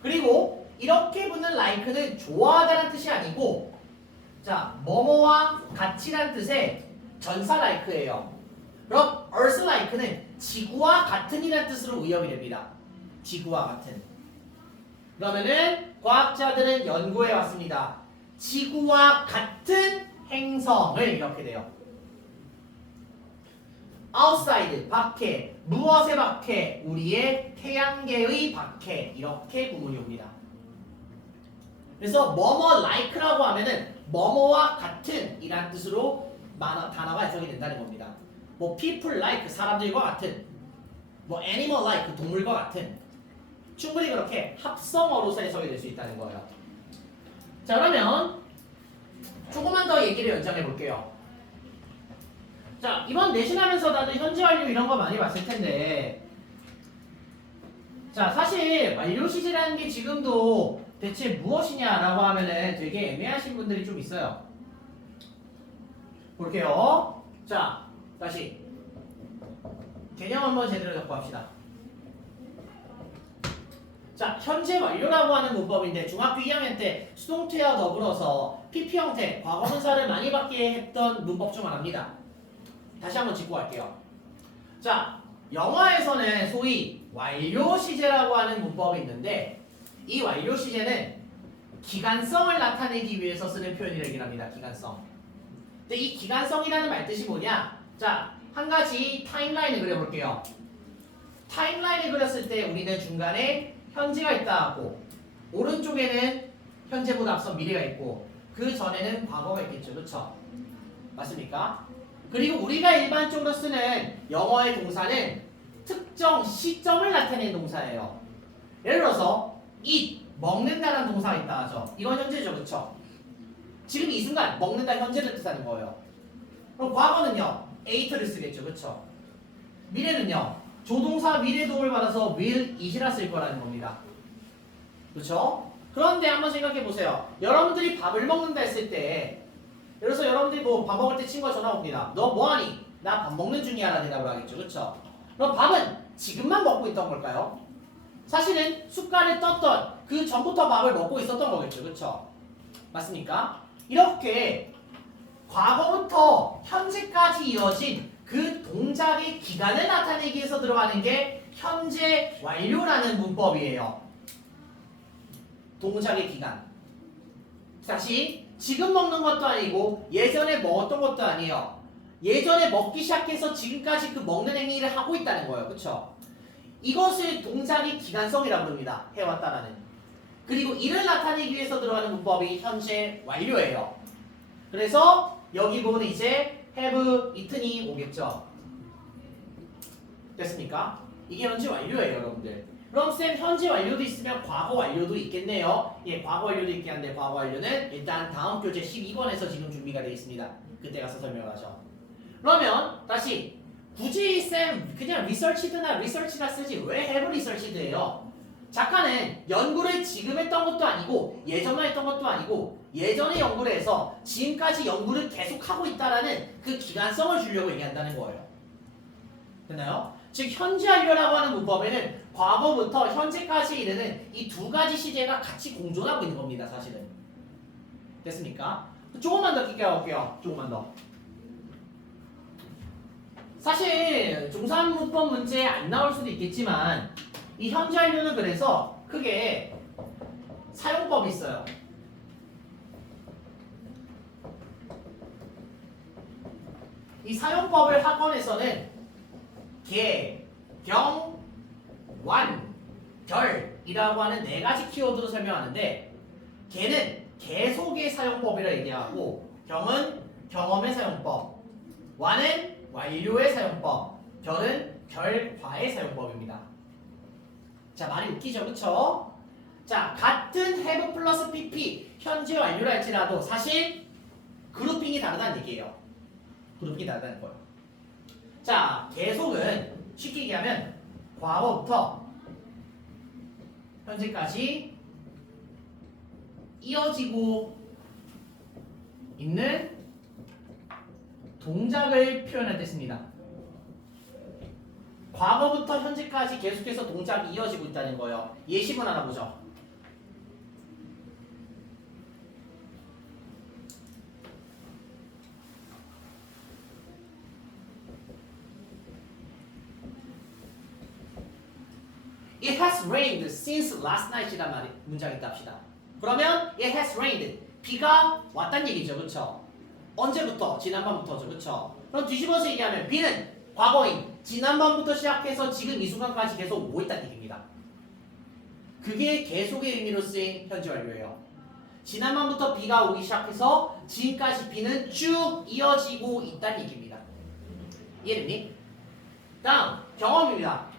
그리고 이렇게 붙는 like는 좋아하다는 뜻이 아니고, 자, 뭐뭐와 같이란 뜻의 전사 like예요. 그럼 Earth-like는 지구와 같은이라는 뜻으로 의역이 됩니다. 지구와 같은. 그러면은 과학자들은 연구해 왔습니다. 지구와 같은 행성을 이렇게 돼요. outside, 밖에. 무엇의 밖에? 우리의 태양계의 밖에. 이렇게 구문이 옵니다. 그래서 뭐뭐 like라고 하면은 뭐뭐와 같은 이란 뜻으로 단어가 해석이 된다는 겁니다. 뭐 people like, 사람들과 같은. 뭐 animal like, 동물과 같은. 충분히 그렇게 합성어로서 해석이 될 수 있다는 거예요. 자, 그러면 조금만 더 얘기를 연장해 볼게요. 자, 이번 내신하면서 다들 현재 완료 이런 거 많이 봤을 텐데, 자, 사실 완료 시제라는 게 지금도 대체 무엇이냐라고 하면은 되게 애매하신 분들이 좀 있어요. 볼게요. 자, 다시 개념 한번 제대로 잡고 합시다. 자, 현재 완료라고 하는 문법인데 중학교 2학년 때 수동태와 더불어서 PP 형태, 과거분사를 많이 받게 했던 문법 중 하나입니다. 다시 한번 짚고 갈게요. 자, 영어에서는 소위 완료 시제라고 하는 문법이 있는데 이 완료 시제는 기간성을 나타내기 위해서 쓰는 표현이라긴 합니다. 기간성. 근데 이 기간성이라는 말뜻이 뭐냐? 자, 한 가지 타임라인을 그려볼게요. 타임라인을 그렸을 때 우리는 중간에 현재가 있다 하고 오른쪽에는 현재보다 앞선 미래가 있고 그 전에는 과거가 있겠죠. 그렇죠? 맞습니까? 그리고 우리가 일반적으로 쓰는 영어의 동사는 특정 시점을 나타내는 동사예요. 예를 들어서 eat, 먹는다는 동사가 있다 하죠. 이건 현재죠. 그렇죠? 지금 이 순간 먹는다 현재를 뜻하는 거예요. 그럼 과거는요. ate를 쓰겠죠. 그렇죠? 미래는요. 조동사 미래 도움을 받아서 will, it이라 쓸 거라는 겁니다. 그렇죠? 그런데 한번 생각해 보세요. 여러분들이 밥을 먹는다 했을 때 예를 들어서 여러분들이 뭐 밥 먹을 때 친구가 전화 옵니다. 너 뭐하니? 나 밥 먹는 중이야 라는 대답을 하겠죠. 그렇죠? 그럼 밥은 지금만 먹고 있던 걸까요? 사실은 숟갈을 떴던 그 전부터 밥을 먹고 있었던 거겠죠. 그렇죠? 맞습니까? 이렇게 과거부터 현재까지 이어진 그 동작의 기간을 나타내기 위해서 들어가는 게 현재 완료라는 문법이에요. 동작의 기간. 다시 지금 먹는 것도 아니고 예전에 먹었던 것도 아니에요. 예전에 먹기 시작해서 지금까지 그 먹는 행위를 하고 있다는 거예요. 그렇죠? 이것을 동작의 기간성이라고 부릅니다. 해왔다라는. 그리고 이를 나타내기 위해서 들어가는 문법이 현재 완료예요. 그래서 여기 부분은 이제 have, eaten이 오겠죠. 됐습니까? 이게 현재 완료예요, 여러분들. 그럼 쌤 현재 완료도 있으면 과거 완료도 있겠네요. 예, 과거 완료도 있긴 한데 과거 완료는 일단 다음 교재 12번에서 지금 준비가 되어 있습니다. 그때 가서 설명을 하죠. 그러면 다시 굳이 쌤 그냥 리서치드나 리서치라 쓰지 왜 have 리서치드예요? 작가는 연구를 지금 했던 것도 아니고 예전만 했던 것도 아니고 예전에 연구를 해서 지금까지 연구를 계속하고 있다라는 그 기간성을 주려고 얘기한다는 거예요. 됐나요? 즉 현재 완료라고 하는 문법에는 과거부터 현재까지 이르는 이 두 가지 시제가 같이 공존하고 있는 겁니다. 사실은. 됐습니까? 조금만 더 깊게 가볼게요. 조금만 더. 사실 중3 문법 문제 안 나올 수도 있겠지만 이 현재 완료는 그래서 크게 사용법이 있어요. 이 사용법을 학원에서는 개, 경, 완, 결이라고 하는 네 가지 키워드로 설명하는데 개는 계속의 사용법이라 얘기하고 경은 경험의 사용법, 완은 완료의 사용법, 결은 결과의 사용법입니다. 자, 말이 웃기죠, 그쵸? 자, 같은 have 플러스 pp 현재 완료라 할지라도 사실 그룹핑이 다르다는 얘기예요. 그룹핑이 다르다는 거예요. 자, 계속은 쉽게 얘기하면 과거부터 현재까지 이어지고 있는 동작을 표현할 때 씁니다. 과거부터 현재까지 계속해서 동작이 이어지고 있다는 거예요. 예시문 하나 보죠. It has rained since last night이란 말이 문장이 있다 합시다. 그러면 it has rained 비가 왔단 얘기죠, 그렇죠? 언제부터? 지난밤부터죠, 그렇죠? 그럼 뒤집어서 얘기하면 비는 과거인 지난밤부터 시작해서 지금 이 순간까지 계속 오고 있다는 얘기입니다. 그게 계속의 의미로 쓰인 현재 완료예요. 지난밤부터 비가 오기 시작해서 지금까지 비는 쭉 이어지고 있다는 얘기입니다. 이해됐니? 다음 경험입니다.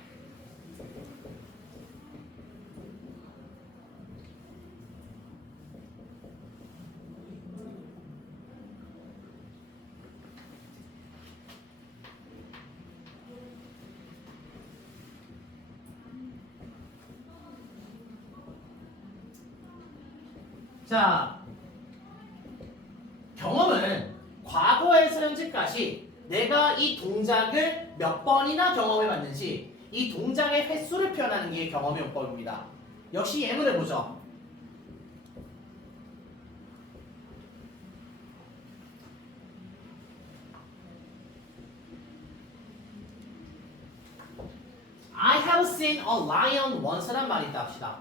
자, 경험은 과거에서 현재까지 내가 이 동작을 몇 번이나 경험해봤는지 이 동작의 횟수를 표현하는 게 경험의 용법입니다. 역시 예문을 보죠. I have seen a lion once란 말이 있다 합시다.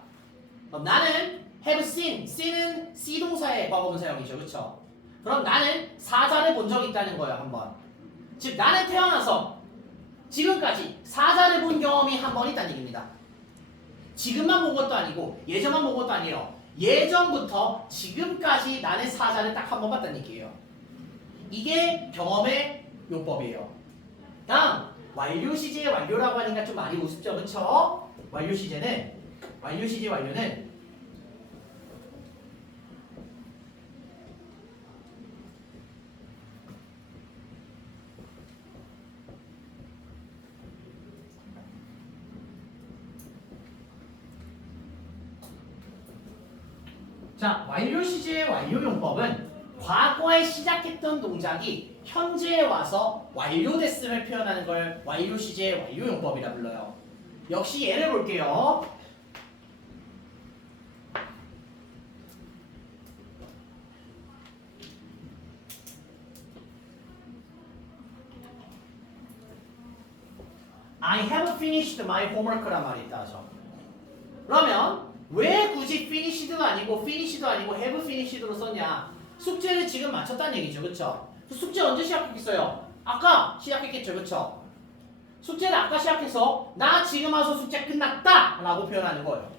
그럼 나는 have seen, see는 see 동사의 과거분 사용이죠, 그렇죠? 그럼 나는 사자를 본 적이 있다는 거예요, 한번. 즉 나는 태어나서 지금까지 사자를 본 경험이 한 번 있다는 얘기입니다. 지금만 본 것도 아니고 예전만 본 것도 아니에요. 예전부터 지금까지 나는 사자를 딱 한 번 봤다는 얘기예요. 이게 경험의 용법이에요. 다음 완료 시제의 완료라고 하니까 좀 많이 우습죠, 그렇죠? 완료 시제 완료는 자, 완료 시제의 완료 용법은 과거에 시작했던 동작이 현재에 와서 완료됐음을 표현하는 걸 완료 시제의 완료 용법이라 불러요. 역시 예를 볼게요. I have finished my homework란 말이 있다 하죠. 그러면 왜 굳이 finished도 아니고 have finished로 썼냐? 숙제를 지금 마쳤다는 얘기죠, 그렇죠? 숙제 언제 시작했겠어요? 아까 시작했겠죠, 그렇죠? 숙제를 아까 시작해서 나 지금 와서 숙제 끝났다 라고 표현하는 거예요.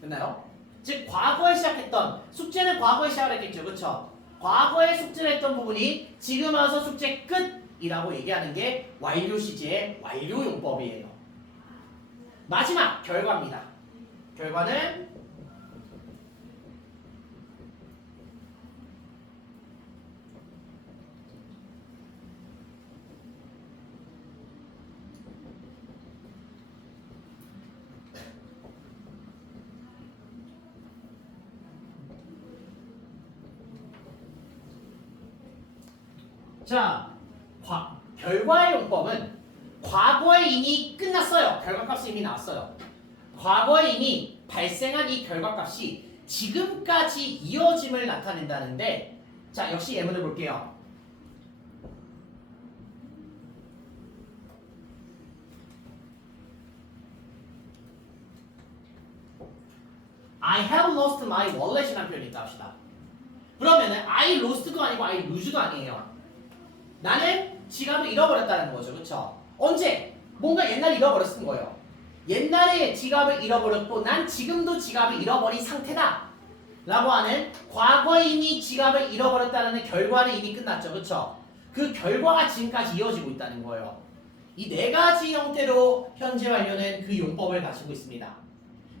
됐나요? 즉 과거에 시작했던 숙제는 과거에 시작을 했겠죠. 그쵸? 과거에 숙제를 했던 부분이 지금 와서 숙제 끝이라고 얘기하는 게 완료 시제의 완료 용법이에요. 마지막 결과입니다. 결과는 자, 결과의 용법은 과거에 이미 끝났어요. 결과값이 이미 나왔어요. 과거에 이미 발생한 이 결과값이 지금까지 이어짐을 나타낸다는데, 자, 역시 예문을 볼게요. I have lost my wallet이라는 표현이 있다 합시다. 그러면은 I lost가 아니고 I lose도 아니에요. 나는 지갑을 잃어버렸다는 거죠. 그쵸? 언제? 뭔가 옛날에 잃어버렸은 거예요. 옛날에 지갑을 잃어버렸고 난 지금도 지갑을 잃어버린 상태다 라고 하는 과거에 이미 지갑을 잃어버렸다는 결과는 이미 끝났죠. 그쵸? 그 결과가 지금까지 이어지고 있다는 거예요. 이 네 가지 형태로 현재 완료는 그 용법을 가지고 있습니다.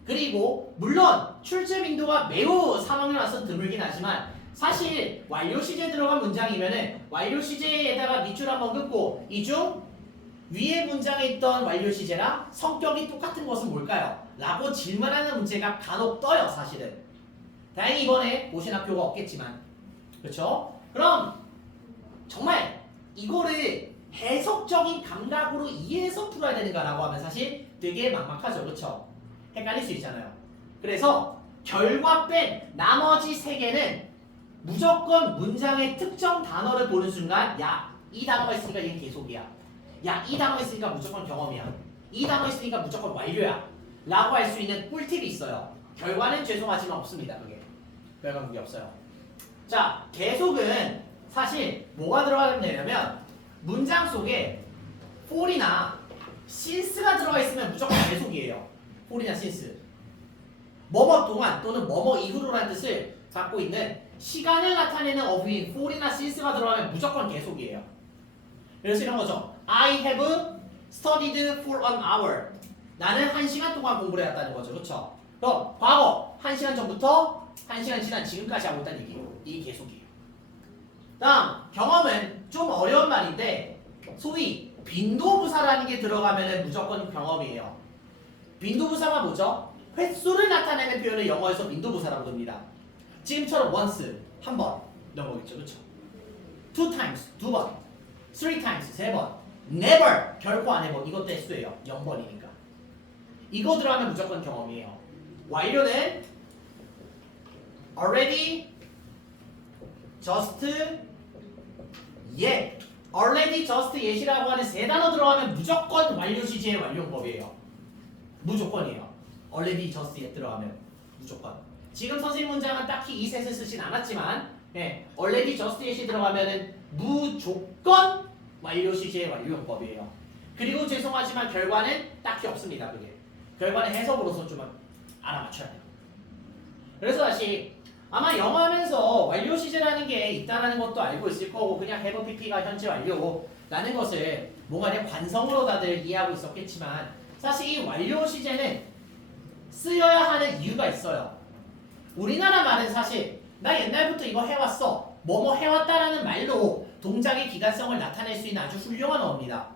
그리고 물론 출제 빈도가 매우 3학년 와서 드물긴 하지만 사실 완료 시제 들어간 문장이면은 완료 시제에다가 밑줄 한번 긋고 이 중 위에 문장에 있던 완료 시제랑 성격이 똑같은 것은 뭘까요? 라고 질문하는 문제가 간혹 떠요. 사실은. 다행히 이번에 보신 학교가 없겠지만 그렇죠? 그럼 정말 이거를 해석적인 감각으로 이해해서 풀어야 되는가라고 하면 사실 되게 막막하죠. 그렇죠? 헷갈릴 수 있잖아요. 그래서 결과 뺀 나머지 세 개는 무조건 문장의 특정 단어를 보는 순간 야, 이 단어가 있으니까 얘는 계속이야. 야, 이 단어가 있으니까 무조건 경험이야. 이 단어가 있으니까 무조건 완료야. 라고 할 수 있는 꿀팁이 있어요. 결과는 죄송하지만 없습니다. 그게. 결과는 그게 없어요. 자, 계속은 사실 뭐가 들어가면 되냐면 문장 속에 for이나 since가 들어가 있으면 무조건 계속이에요. for이나 since. 뭐뭐 동안 또는 뭐뭐 이후로라는 뜻을 갖고 있는 시간을 나타내는 어휘인 for이나 since가 들어가면 무조건 계속이에요. 그래서 이런 거죠. I have studied for an hour. 나는 1시간 동안 공부를 해왔다는 거죠. 그렇죠? 그럼 과거 1시간 전부터 1시간 지난 지금까지 하고 있다는 얘기예요. 이게 계속이에요. 다음 경험은 좀 어려운 말인데 소위 빈도부사라는 게 들어가면 무조건 경험이에요. 빈도부사가 뭐죠? 횟수를 나타내는 표현을 영어에서 빈도부사라고 부릅니다. 지금처럼 once, 한 번 이런 거겠죠. 그렇죠? two times, 두 번, three times, 세 번, never, 결코 안 해본 이것도 횟수예요. 0번이니까. 이거 들어가면 무조건 경험이에요. 완료는 already, just, yet. already, just, yet이라고 하는 세 단어 들어가면 무조건 완료 시제의 완료법이에요. 무조건이에요. already, just, yet 들어가면 무조건. 지금 선생님 문장은 딱히 이 셋을 쓰진 않았지만 네, already, just, yet이 들어가면은 무조건 완료 시제의 완료용법이에요. 그리고 죄송하지만 결과는 딱히 없습니다. 그게 결과는 해석으로서 좀 알아맞혀야 돼요. 그래서 다시 아마 영어 하면서 완료 시제라는 게 있다라는 것도 알고 있을 거고 그냥 have pp가 현재 완료라는 것을 뭔가 내 관성으로 다들 이해하고 있었겠지만 사실 이 완료 시제는 쓰여야 하는 이유가 있어요. 우리나라 말은 사실 나 옛날부터 이거 해왔어 뭐뭐 해왔다라는 말로 동작의 기간성을 나타낼 수 있는 아주 훌륭한 어입니다.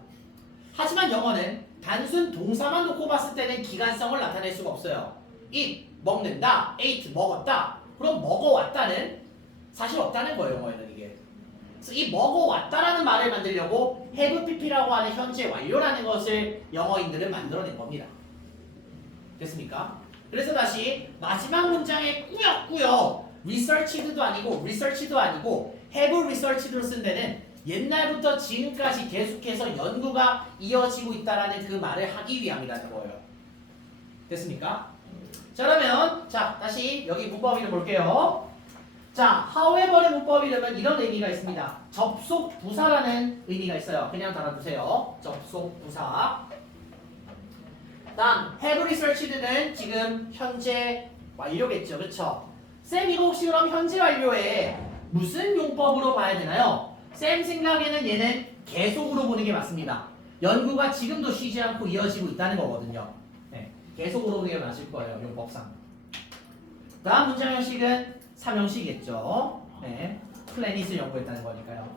하지만 영어는 단순 동사만 놓고 봤을 때는 기간성을 나타낼 수가 없어요. eat, 먹는다, ate, 먹었다. 그럼 먹어왔다는 사실 없다는 거예요. 영어에는 이게. 그래서 이 먹어왔다라는 말을 만들려고 have pp라고 하는 현재 완료라는 것을 영어인들은 만들어낸 겁니다. 됐습니까? 그래서 다시 마지막 문장에 꾸역꾸역 researched도 아니고 research도 아니고 have researched로 쓴 데는 옛날부터 지금까지 계속해서 연구가 이어지고 있다라는 그 말을 하기 위함이라는 거예요. 됐습니까? 자 그러면 자 다시 여기 문법 이름 볼게요. 자, however의 문법 이름은 이런 의미가 있습니다. 접속 부사라는 의미가 있어요. 그냥 달아두세요. 접속 부사. 다음, have researched는 지금 현재 완료겠죠. 그쵸? 쌤 이거 혹시 그럼 현재 완료에 무슨 용법으로 봐야 되나요? 쌤 생각에는 얘는 계속으로 보는 게 맞습니다. 연구가 지금도 쉬지 않고 이어지고 있다는 거거든요. 네, 계속으로 보는 게 맞을 거예요. 용법상. 다음 문장 형식은 3형식이겠죠. 네, 플래닛을 연구했다는 거니까요.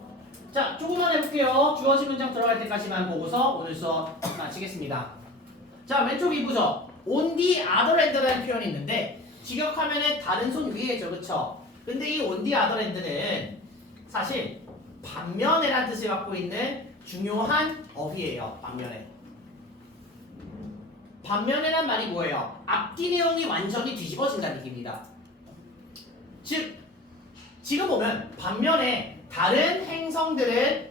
자, 조금만 해볼게요. 주어진 문장 들어갈 때까지만 보고서 오늘 수업 마치겠습니다. 자, 왼쪽 2부죠. on the other hand라는 표현이 있는데 직역하면은 다른 손 위에죠. 그쵸? 근데 이 on the other hand는 사실 반면에라는 뜻을 갖고 있는 중요한 어휘예요. 반면에. 반면에란 말이 뭐예요? 앞뒤 내용이 완전히 뒤집어진다는 얘기입니다. 즉, 지금 보면 반면에 다른 행성들은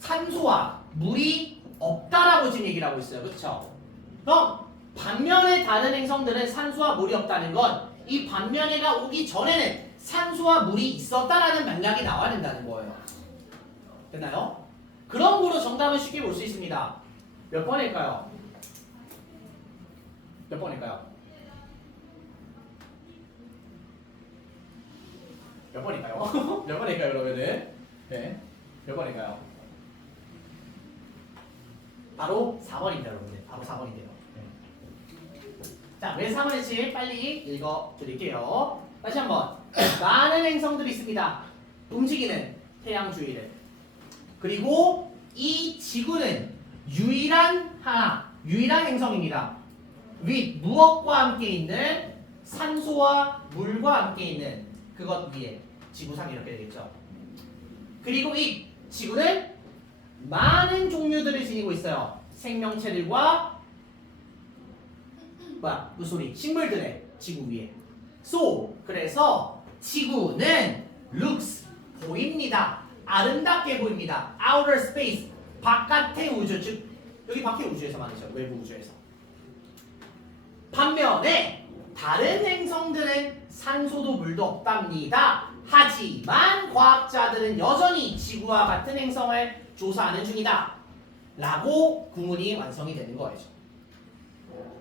산소와 물이 없다라고 지금 얘기를 하고 있어요. 그렇죠? 그럼 반면에 다른 행성들은 산소와 물이 없다는 건 이 반면에가 오기 전에는 산소와 물이 있었다라는 맥락이 나와야 된다는 거예요. 됐나요? 그런 거로 정답을 쉽게 볼 수 있습니다. 몇 번일까요? 몇 번일까요? 몇 번일까요? 몇 번일까요, 그러면은? 네. 몇 번일까요? 바로 4번입니다, 여러분들. 바로 4번인데요. 자, 왜 4번인지 빨리 읽어드릴게요. 다시 한번. 많은 행성들이 있습니다. 움직이는 태양 주위를. 그리고 이 지구는 유일한 행성입니다. 무엇과 함께 있는 산소와 물과 함께 있는 그것 위에 지구상 이렇게 되겠죠. 그리고 이 지구는 많은 종류들을 지니고 있어요. 생명체들과 물소리, 식물들의 지구 위에. So, 그래서 지구는 looks, 보입니다. 아름답게 보입니다. outer space, 바깥의 우주, 즉 여기 밖의 우주에서 말이죠. 외부 우주에서. 반면에 다른 행성들은 산소도 물도 없답니다. 하지만 과학자들은 여전히 지구와 같은 행성을 조사하는 중이다. 라고 구문이 완성이 되는 거죠.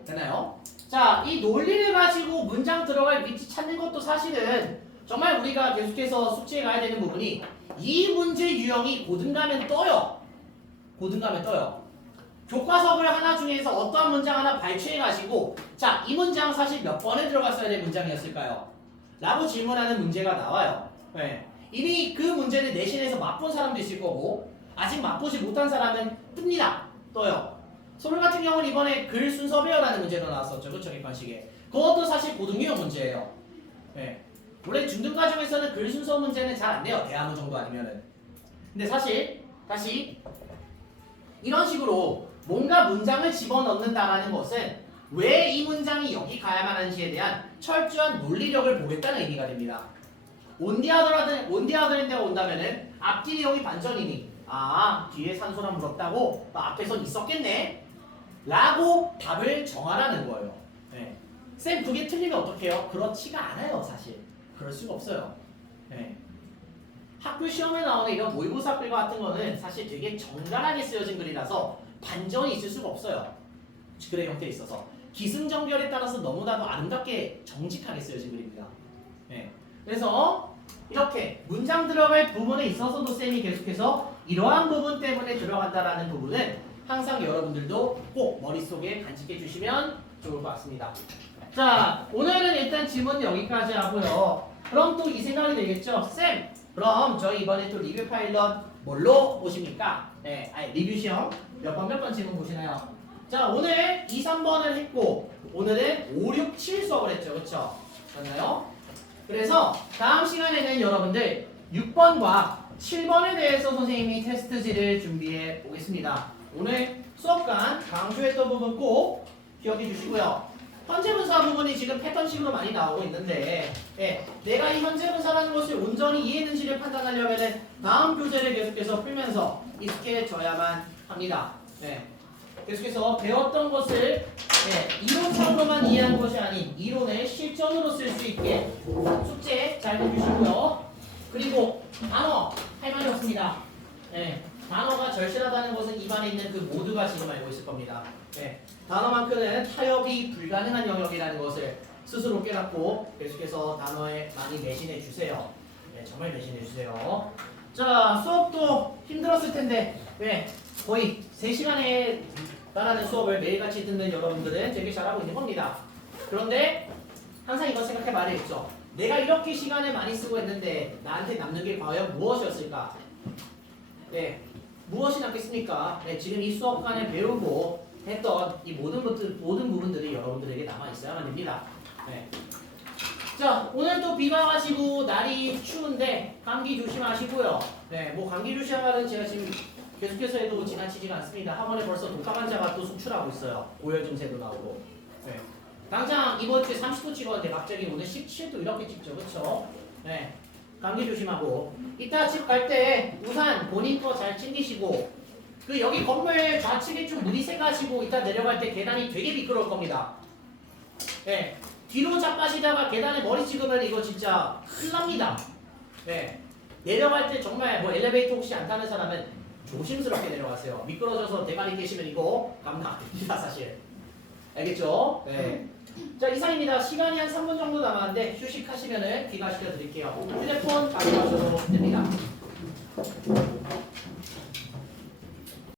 되나요? 자, 이 논리를 가지고 문장 들어갈 위치 찾는 것도 사실은 정말 우리가 계속해서 숙지해 가야 되는 부분이 이 문제 유형이 고등가면 떠요. 고등가면 떠요. 교과서글 하나 중에서 어떠한 문장 하나 발췌해 가지고 자, 이 문장 사실 몇 번에 들어갔어야 될 문장이었을까요? 라고 질문하는 문제가 나와요. 네. 이미 그 문제를 내신에서 맛본 사람도 있을 거고 아직 맛보지 못한 사람은 뜹니다. 떠요. 서울 같은 경우는 이번에 글 순서 배열하는 문제도 나왔었죠. 그쵸? 객관식에. 그것도 사실 고등유형 문제예요. 네. 원래 중등 과정에서는 글 순서 문제는 잘 안 돼요. 대학원 정도 아니면은. 근데 사실 다시 이런 식으로 뭔가 문장을 집어넣는다라는 것은 왜 이 문장이 여기 가야만 하는지에 대한 철저한 논리력을 보겠다는 의미가 됩니다. 온디아더랜드가 온다면은 앞뒤 내용이 반전이니 뒤에 산소랑 물 없다고 앞에선 있었겠네 라고 답을 정하라는 거예요. 네. 쌤 그게 틀리면 어떡해요? 그렇지가 않아요. 사실 그럴 수가 없어요. 네. 학교 시험에 나오는 이런 모의고사 글 같은 거는 사실 되게 정갈하게 쓰여진 글이라서 반전이 있을 수가 없어요. 글의 형태에 있어서 기승전결에 따라서 너무나도 아름답게 정직하게 쓰여진 글입니다. 네. 그래서 이렇게 문장 들어갈 부분에 있어서도 쌤이 계속해서 이러한 부분 때문에 들어간다라는 부분은 항상 여러분들도 꼭 머릿속에 간직해 주시면 좋을 것 같습니다. 자, 오늘은 일단 질문 여기까지 하고요. 그럼 또 이 생각이 들겠죠? 쌤, 그럼 저희 이번에 또 리뷰 파일럿 뭘로 보십니까? 네, 리뷰 시험 몇 번 질문 보시나요? 자, 오늘 2, 3번을 했고 오늘은 5, 6, 7 수업을 했죠. 그쵸? 맞나요? 그래서 다음 시간에는 여러분들 6번과 7번에 대해서 선생님이 테스트지를 준비해 보겠습니다. 오늘 수업간 강조했던 부분 꼭 기억해 주시고요. 현재분사 부분이 지금 패턴식으로 많이 나오고 있는데 내가 이 현재분사라는 것을 온전히 이해했는지를 판단하려면 다음 교재를 계속해서 풀면서 익숙해져야만 합니다. 계속해서 배웠던 것을 이론상으로만 이해한 것이 아닌 이론의 실전으로 쓸 수 있게 숙제 잘 해주시고요. 그리고 단어 할 말이 없습니다. 단어가 절실하다는 것은 입안에 있는 그 모두가 지금 알고 있을 겁니다. 단어만큼은 타협이 불가능한 영역이라는 것을 스스로 깨닫고 계속해서 단어에 많이 매진해 주세요. 정말 매진해 주세요. 자, 수업도 힘들었을 텐데 거의 3시간에 달하는 수업을 매일같이 듣는 여러분들은 되게 잘하고 있는 겁니다. 그런데 항상 이건 생각해 말이겠죠. 내가 이렇게 시간을 많이 쓰고 있는데 나한테 남는 게 과연 무엇이었을까? 무엇이 남겠습니까? 지금 이 수업간에 배우고 했던 이 모든 부분들이 여러분들에게 남아 있어야만 됩니다. 자, 오늘 또 비가 와가지고 날이 추운데 감기 조심하시고요. 뭐 감기 조심하는 제가 지금 계속해서 해도 지나치지가 않습니다. 학원에 벌써 독감 환자가 또 속출하고 있어요. 고열 증세도 나오고. 당장 이번 주에 30도 찍었는데 갑자기 오늘 17도 이렇게 찍죠, 그렇죠? 감기 조심하고 이따 집 갈 때 우산 본인 거 잘 챙기시고 그 여기 건물 좌측에 좀 물이 새가지고 이따 내려갈 때 계단이 되게 미끄러울 겁니다. 뒤로 자빠지다가 계단에 머리 찍으면 이거 진짜 큰일 납니다. 내려갈 때 정말 뭐 엘리베이터 혹시 안 타는 사람은 조심스럽게 내려가세요. 미끄러져서 대가리 깨시면 이거 감당 안 됩니다, 사실. 알겠죠? 자, 이상입니다. 시간이 한 3분 정도 남았는데 휴식하시면은 귀가시켜 드릴게요. 휴대폰 가져가셔도 됩니다.